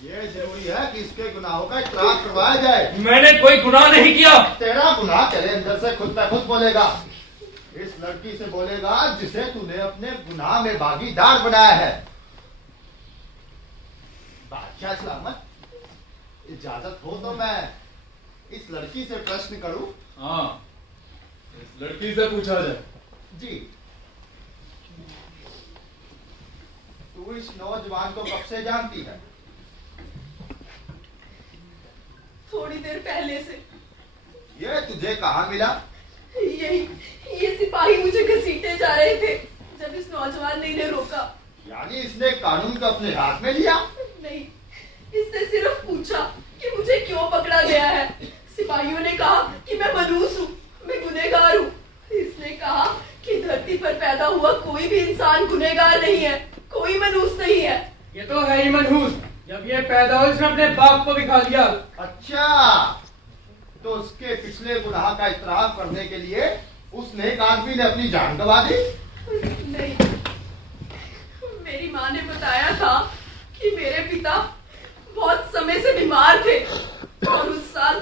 ये जरूरी है कि इसके गुनाहों का इकरार करवाया जाए। मैंने कोई गुनाह नहीं किया। तेरा गुनाह तेरे अंदर से खुद पे खुद बोलेगा। इस लड़की से बोलेगा जिसे तूने अपने गुनाह में भागीदार बनाया है। बादशाह सलामत, इजाजत हो तो मैं इस लड़की से प्रश्न करूं? हाँ, इस लड़की से पूछा जाए। जी, तू इस नौजवान को कब से जानती है? थोड़ी देर पहले से। ये तुझे कहाँ मिला? ये सिपाही मुझे घसीटे जा रहे थे जब इस नौजवान ने इन्हें रोका। यानी इसने कानून को अपने हाथ में लिया? नहीं, इसने सिर्फ पूछा कि मुझे क्यों पकड़ा गया है। सिपाहियों ने कहा कि मैं मनहूस हूँ, मैं गुनहगार हूँ। इसने कहा कि धरती पर पैदा हुआ कोई भी इंसान गुनहगार नहीं है, कोई मनहूस नहीं है। ये तो है ही मनहूस। जब ये पैदा हो इसने अपने बाप को भी खा लिया। अच्छा, तो उसके पिछले गुनाह का इतराफ करने के लिए उस नेक आदमी ने अपनी जान गंवा दी? नहीं, मेरी माँ ने बताया था कि मेरे पिता बहुत समय से बीमार थे और उस साल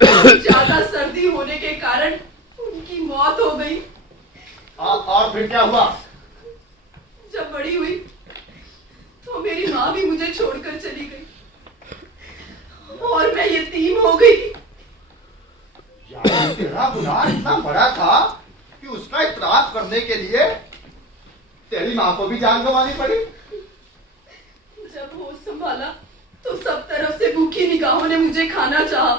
ज्यादा सर्दी होने के कारण उनकी मौत हो गई। और फिर क्या हुआ? जब बड़ी हुई तो मेरी माँ भी मुझे छोड़कर चली गई और मैं यतीम हो गई। यार, तेरा गुनाह इतना बड़ा था कि उसका इतराफ करने के लिए तेरी माँ को भी जान गंवानी पड़ी। जब होश संभाला तो सब तरफ से भूखी निगाहों ने मुझे खाना चाहा।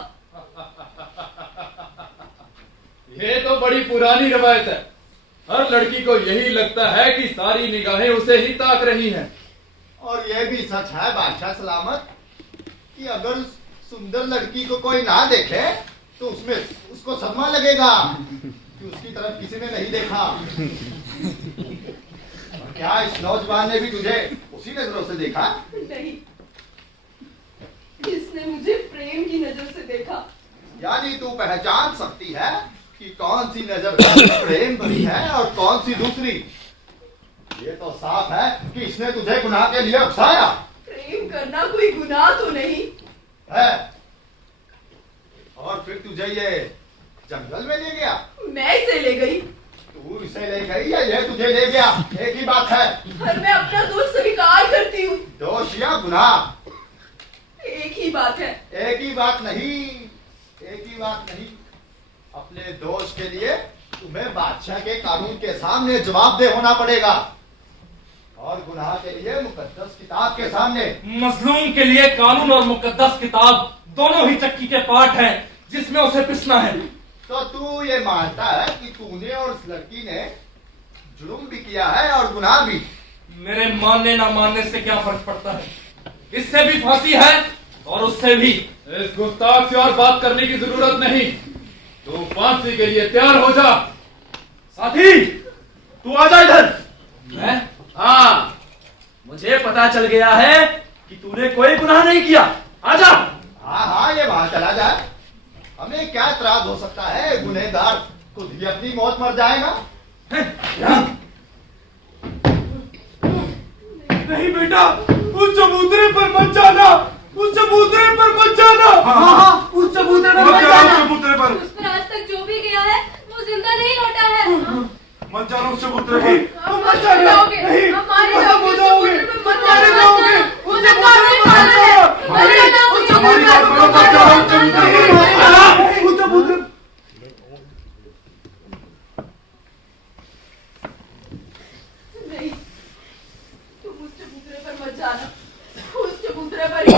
ये तो बड़ी पुरानी रवायत है। हर लड़की को यही लगता है कि सारी निगाहें उसे ही ताक रही हैं। और यह भी सच है बादशाह सलामत कि अगर उस सुंदर लड़की को कोई ना देखे तो उसमें उसको सदमा लगेगा कि उसकी तरफ किसी ने नहीं देखा। और क्या इस नौजवान ने भी तुझे उसी नजरों से देखा? नहीं, इसने मुझे प्रेम की नजर से देखा। यानी तू पहचान सकती है कि कौन सी नजर प्रेम भरी है और कौन सी दूसरी? ये तो साफ है कि इसने तुझे गुनाह के लिए उकसाया। प्रेम करना कोई गुनाह तो नहीं है। और फिर तुझे ये जंगल में ले गया? मैं इसे ले गई। तू इसे ले गई या ये तुझे ले गया? एक ही बात है। और मैं अपना दोष स्वीकार करती हूँ। दोष या गुनाह एक ही बात है। एक ही बात नहीं, एक ही बात नहीं। अपने दोष के लिए तुम्हें बादशाह के कानून के सामने जवाबदेह होना पड़ेगा और गुनाह के लिए मुकद्दस किताब के सामने। मजलूम के लिए कानून और मुकद्दस किताब दोनों ही चक्की के पार्ट हैं जिसमें उसे पिसना है। तो तू ये मानता है कि तूने और उस लड़की ने जुर्म भी किया है और गुनाह भी? मेरे मानने ना मानने से क्या फर्क पड़ता है? इससे भी फांसी है और उससे भी। इस गुस्ताख से और बात करने की जरूरत नहीं। तू फांसी के लिए तैयार हो जा। साथी, तू आ जा इधर। मैं? हाँ, मुझे पता चल गया है कि तूने कोई गुनाह नहीं किया। आजा। हाँ हाँ, ये वहां चला जाए। हमें क्या इतराज हो सकता है? गुनहगार खुद ही अपनी मौत मर जाएगा। नहीं बेटा, उस चबूतरे पर मत जाना, उस चबूतरे पर मत जाना। हाँ, उस चबूतरे पर मत जाना। चबूतरे पर उस पर आज तक जो भी गया है वो जिंदा नहीं लौटा है। मत जाना उस चबूतरे पर। हम मत जाओगे, हम मारे जाओगे, उस चबूतरे पर मत जाना, मुझे कानून मालूम है, मत जाना उस चबूतरे पर, मत जाना उस चबूतरे पर। उस चबूतरे नहीं, तुम उस चबूतरे पर मत जाना। उस चबूतरे पर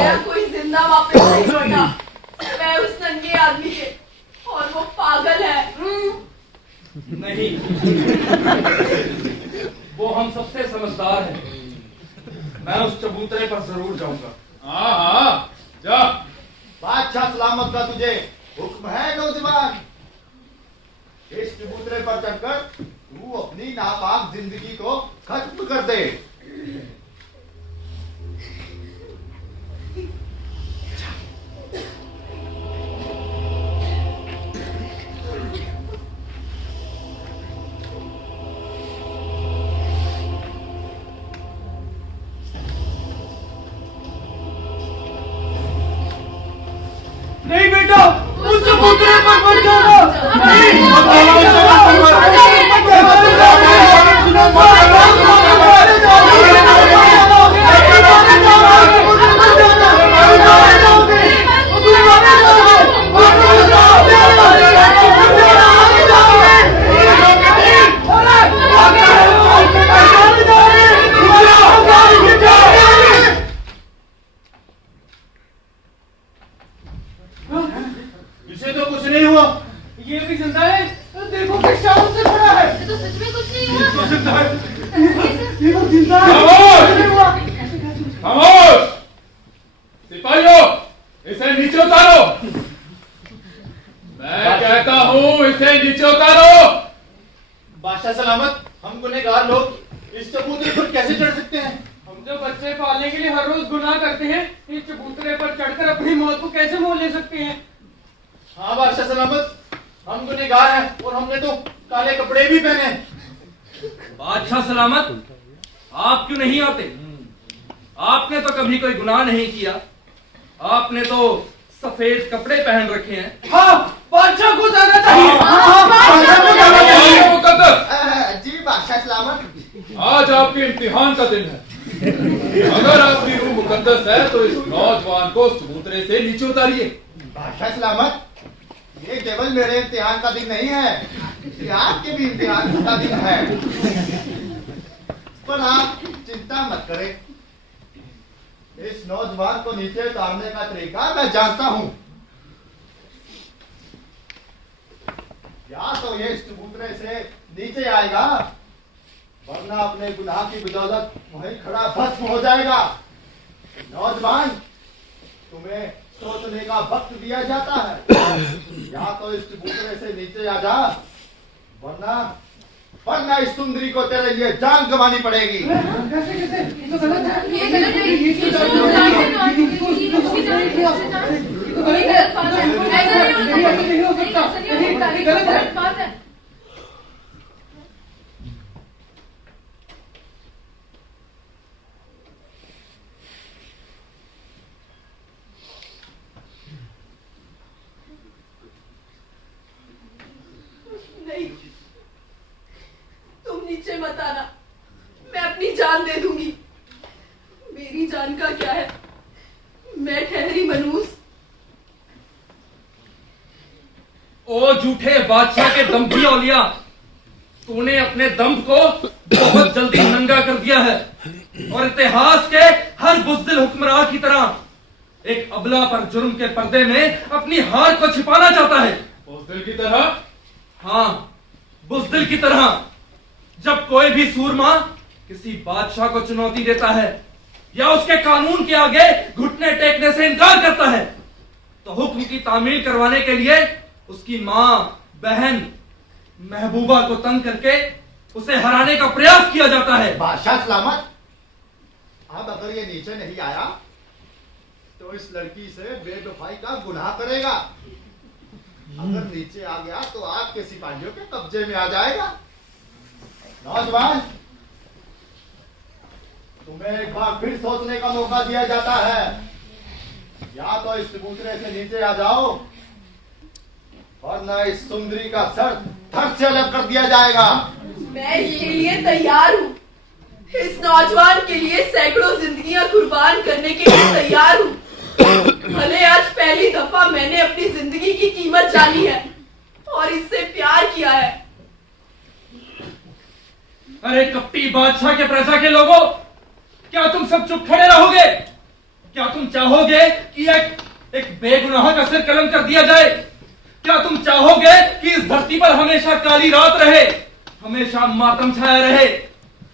नहीं, वो हम सबसे समझदार हैं। मैं उस चबूतरे पर जरूर जाऊंगा। हाँ हाँ, जा। बादशाह सलामत का तुझे हुक्म है नौजवान। इस चबूतरे पर चढ़कर तू अपनी नापाक जिंदगी को खत्म कर दे। नहीं बेटा, उस चबूतरे पर मत जाना। इसे तो कुछ नहीं हुआ। ये भी जिंदा है। देखो किस चारों से खड़ा है। ये तो सच में कुछ नहीं हुआ। जिंदा है। ये तो जिंदा है। खामोश! सिपाहियों, इसे नीचे उतारो। मैं कहता हूँ इसे नीचे उतारो। बादशाह सलामत, हम गुनहगार लोग इस चबूतरे पर कैसे चढ़ सकते हैं? हम जो बच्चे पालने के लिए हर रोज गुनाह करते हैं, इस चबूतरे पर चढ़कर अपनी मौत को कैसे मोल ले सकते हैं? हाँ बादशाह सलामत, हम गुनहगार हैं और हमने तो काले कपड़े भी पहने। बादशाह सलामत, आप क्यों नहीं आते? आपने तो कभी कोई गुनाह नहीं किया। आपने तो सफेद कपड़े पहन रखे हैं। हाँ, बादशाह को जाना चाहिए। मुकद्दस, जी बादशाह सलामत। आज आपके इम्तिहान का दिन है। अगर आपकी रूह मुकद्दस है तो इस नौजवान को चबूतरे से नीचे उतारिए। बादशाह सलामत, ये केवल मेरे इम्तिहान का दिन नहीं है, ये आपके भी इम्तिहान का दिन है। पर आप चिंता मत करें, इस नौजवान को नीचे उतारने का तरीका मैं जानता हूं। या तो ये इस चबूतरे से नीचे आएगा, वरना अपने गुनाह की बदौलत वहीं खड़ा भस्म हो जाएगा। नौजवान, तुम्हें सोचने का वक्त दिया जाता है। या तो इस चबूतरे से नीचे आ जा, वरना इस सुंदरी को तेरे लिए जान गंवानी पड़ेगी। कैसे कैसे? ये तो गलत है। ये गलत है। ये तो गलत बात है। ऐसा नहीं हो सकता। ये गलत बात है। नहीं, तुम नीचे मत आना। मैं अपनी जान दे दूंगी। मेरी जान का क्या है, मैं ठहरी मनूस। ओ झूठे बादशाह के दम्भी औलिया, तूने अपने दम को बहुत जल्दी नंगा कर दिया है और इतिहास के हर बुज़दिल हुक्मरान की तरह एक अबला पर जुर्म के पर्दे में अपनी हार को छिपाना चाहता है। बुज़दिल की तरह? हाँ, बुज़दिल की तरह। जब कोई भी सूरमा किसी बादशाह को चुनौती देता है या उसके कानून के आगे घुटने टेकने से इनकार करता है, तो हुक्म की तामील करवाने के लिए उसकी माँ, बहन, महबूबा को तंग करके उसे हराने का प्रयास किया जाता है। बादशाह सलामत, अब अगर ये नीचे नहीं आया तो इस लड़की से बेवफाई का गुनाह करेगा। अगर नीचे आ गया तो आपके सिपाहियों के कब्जे में आ जाएगा। नौजवान, तुम्हें एक बार फिर सोचने का मौका दिया जाता है। या तो इस चबूतरे से नीचे आ जाओ, वरना इस सुंदरी का सर धड़ से अलग कर दिया जाएगा। मैं इसके लिए तैयार हूँ। इस नौजवान के लिए सैकड़ों जिंदगियां कुर्बान करने के लिए तैयार हूँ। भले आज पहली दफा मैंने अपनी जिंदगी की कीमत जानी है और इससे प्यार किया है। अरे कपटी बादशाह के प्रजा के लोगों, क्या तुम सब चुप खड़े रहोगे? क्या तुम चाहोगे कि एक बेगुनाह का सिर कलम कर दिया जाए? क्या तुम चाहोगे कि इस धरती पर हमेशा काली रात रहे, हमेशा मातम छाया रहे,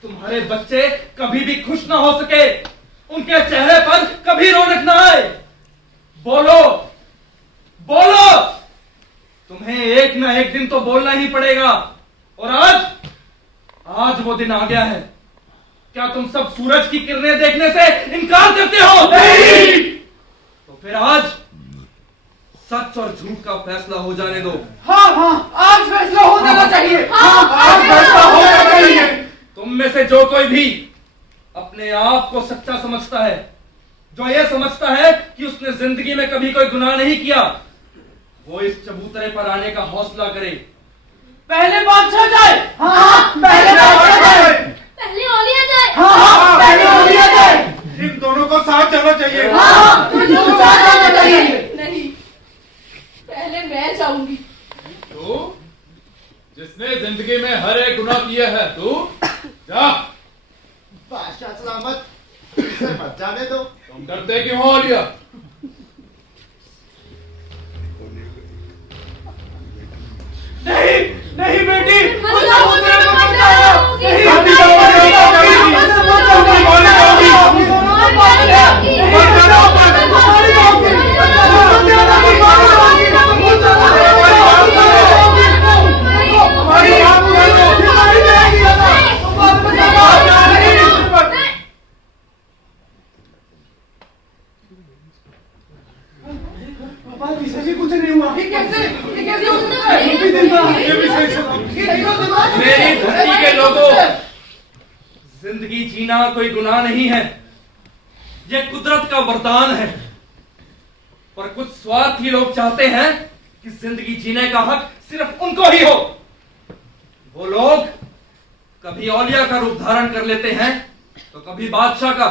तुम्हारे बच्चे कभी भी खुश ना हो सके, उनके चेहरे पर कभी रौनक ना आए? बोलो बोलो, तुम्हें एक ना एक दिन तो बोलना ही पड़ेगा। और आज वो दिन आ गया है। क्या तुम सब सूरज की किरणें देखने से इनकार करते हो? नहीं। तो फिर आज सच और झूठ का फैसला हो जाने दो। हाँ, आज फैसला हो जाना चाहिए। आज फैसला हो जाना चाहिए। तुम में से जो कोई भी अपने आप को सच्चा समझता है, जो ये समझता है कि उसने जिंदगी में कभी कोई गुनाह नहीं किया, वो इस चबूतरे पर आने का हौसला करे। पहले बादशाह जाए। पहले बादशाह जाए। पहले औलिया जाए। पहले औलिया जाए। इन दोनों को साथ जाना चाहिए। दोनों को साथ जाना चाहिए। नहीं, पहले मैं जाऊंगी। तू जिसने जिंदगी में हर एक गुनाह किया है, तू जा। बादशाह सलामत, इसे मत जाने दो। तुम डरते क्यों हो लिया? नहीं बेटी, मत जाओ, मत जाओ। कुछ नहीं हुआ। मेरी धरती के लोगों, जिंदगी जीना कोई गुनाह नहीं है, यह कुदरत का वरदान है। पर कुछ स्वार्थी लोग चाहते हैं कि जिंदगी जीने का हक सिर्फ उनको ही हो। वो लोग कभी औलिया का रूप धारण कर लेते हैं तो कभी बादशाह का।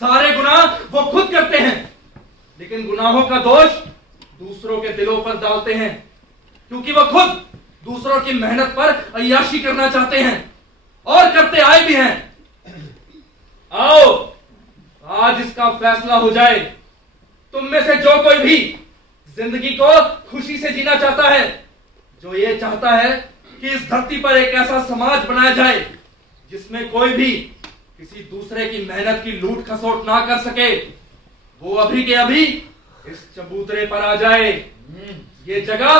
सारे गुनाह वो खुद करते हैं, लेकिन गुनाहों का दोष दूसरों के दिलों पर डालते हैं, क्योंकि वो खुद दूसरों की मेहनत पर अय्याशी करना चाहते हैं और करते आए भी हैं। आओ, आज इसका फैसला हो जाए। तुम में से जो कोई भी जिंदगी को खुशी से जीना चाहता है, जो ये चाहता है कि इस धरती पर एक ऐसा समाज बनाया जाए जिसमें कोई भी किसी दूसरे की मेहनत की लूट खसोट ना कर सके, वो अभी के अभी इस चबूतरे पर आ जाए। ये जगह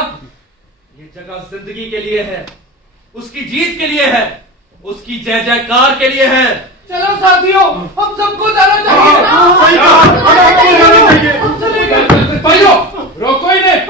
जिंदगी के लिए है, उसकी जीत के लिए है, उसकी जय जयकार के लिए है। चलो साथियों, हम सबको जाना चाहिए। भाइयों, रोको ही नहीं।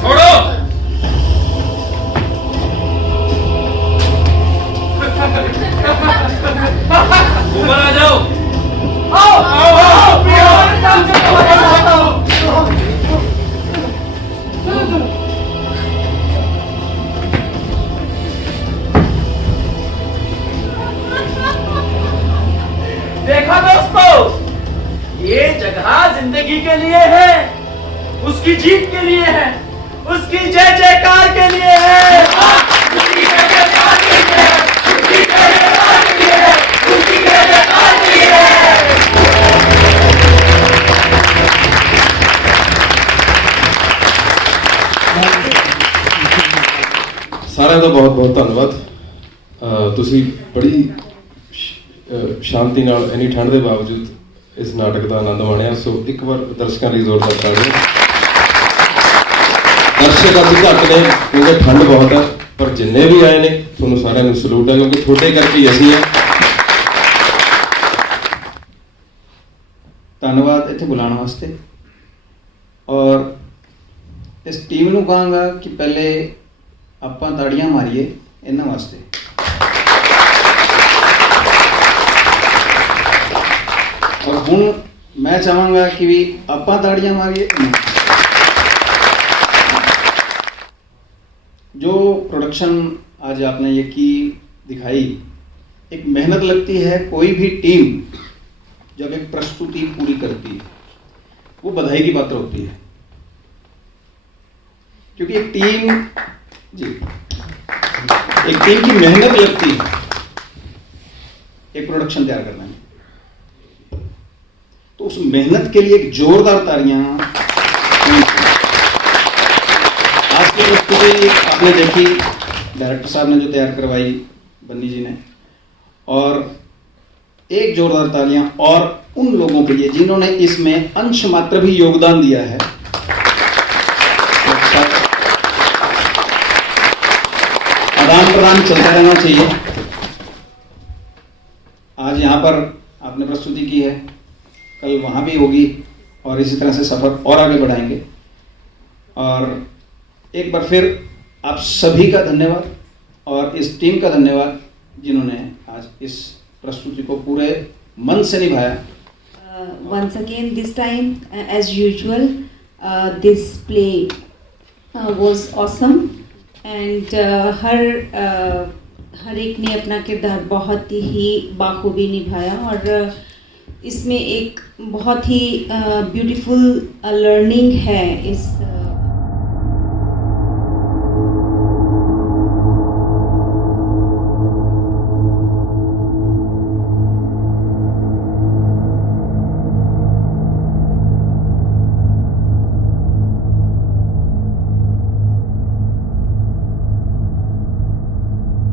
छोड़ो। ऊपर आ जाओ। आओ आओ आओ, हमारे साथ चलो। देखा दोस्तों, ये जगह जिंदगी के लिए है, उसकी जीत के लिए है, उसकी जय जयकार के लिए है। उसकी जय जयकार के लिए है, उसकी जय जयकार के लिए है, उसकी जय जयकार के लिए है। ਸਾਰਿਆਂ ਦਾ ਬਹੁਤ ਬਹੁਤ ਧੰਨਵਾਦ। ਤੁਸੀਂ ਬੜੀ ਸ਼ਾਂਤੀ ਨਾਲ ਇੰਨੀ ਠੰਡ ਦੇ ਬਾਵਜੂਦ ਇਸ ਨਾਟਕ ਦਾ ਆਨੰਦ ਮਾਣਿਆ। ਸੋ ਇੱਕ ਵਾਰ ਦਰਸ਼ਕਾਂ ਲਈ ਜ਼ੋਰਦਾਰ ਤਾੜੀਆਂ। ਦਰਸ਼ਕ ਅੱਜ ਘੱਟ ਨੇ ਕਿਉਂਕਿ ਠੰਡ ਬਹੁਤ ਹੈ, ਪਰ ਜਿੰਨੇ ਵੀ ਆਏ ਨੇ ਤੁਹਾਨੂੰ ਸਾਰਿਆਂ ਨੂੰ ਸਲੂਟ ਹੈ, ਕਿਉਂਕਿ ਤੁਹਾਡੇ ਕਰਕੇ ਹੀ ਅਸੀਂ ਹਾਂ। ਧੰਨਵਾਦ ਇੱਥੇ ਬੁਲਾਉਣ ਵਾਸਤੇ। ਔਰ ਇਸ ਟੀਮ ਨੂੰ ਕਹਾਂਗਾ ਕਿ ਪਹਿਲੇ ਆਪਾਂ ਤਾੜੀਆਂ ਮਾਰੀਏ ਇਹਨਾਂ ਵਾਸਤੇ। और हुण मैं चाहांगा कि भी आपां ताड़ियां मारिए। जो प्रोडक्शन आज आपने ये की दिखाई, एक मेहनत लगती है। कोई भी टीम जब एक प्रस्तुति पूरी करती है वो बधाई की पात्र होती है, क्योंकि एक टीम की मेहनत लगती है एक प्रोडक्शन तैयार करने में। तो उस मेहनत के लिए एक जोरदार तालियां। आज की प्रस्तुति आपने देखी, डायरेक्टर साहब ने जो तैयार करवाई बन्नी जी ने, और एक जोरदार तालियां और उन लोगों के लिए जिन्होंने इसमें अंश मात्र भी योगदान दिया है। आदान प्रदान चलता रहना चाहिए। आज यहाँ पर आपने प्रस्तुति की है, कल वहाँ भी होगी और इसी तरह से सफर और आगे बढ़ाएंगे। और एक बार फिर आप सभी का धन्यवाद और इस टीम का धन्यवाद जिन्होंने आज इस प्रस्तुति को पूरे मन से निभाया। Once again, this time, as usual, this play was awesome, and हर एक ने अपना किरदार बहुत ही बाखूबी निभाया, और इसमें एक बहुत ही ब्यूटीफुल लर्निंग है इस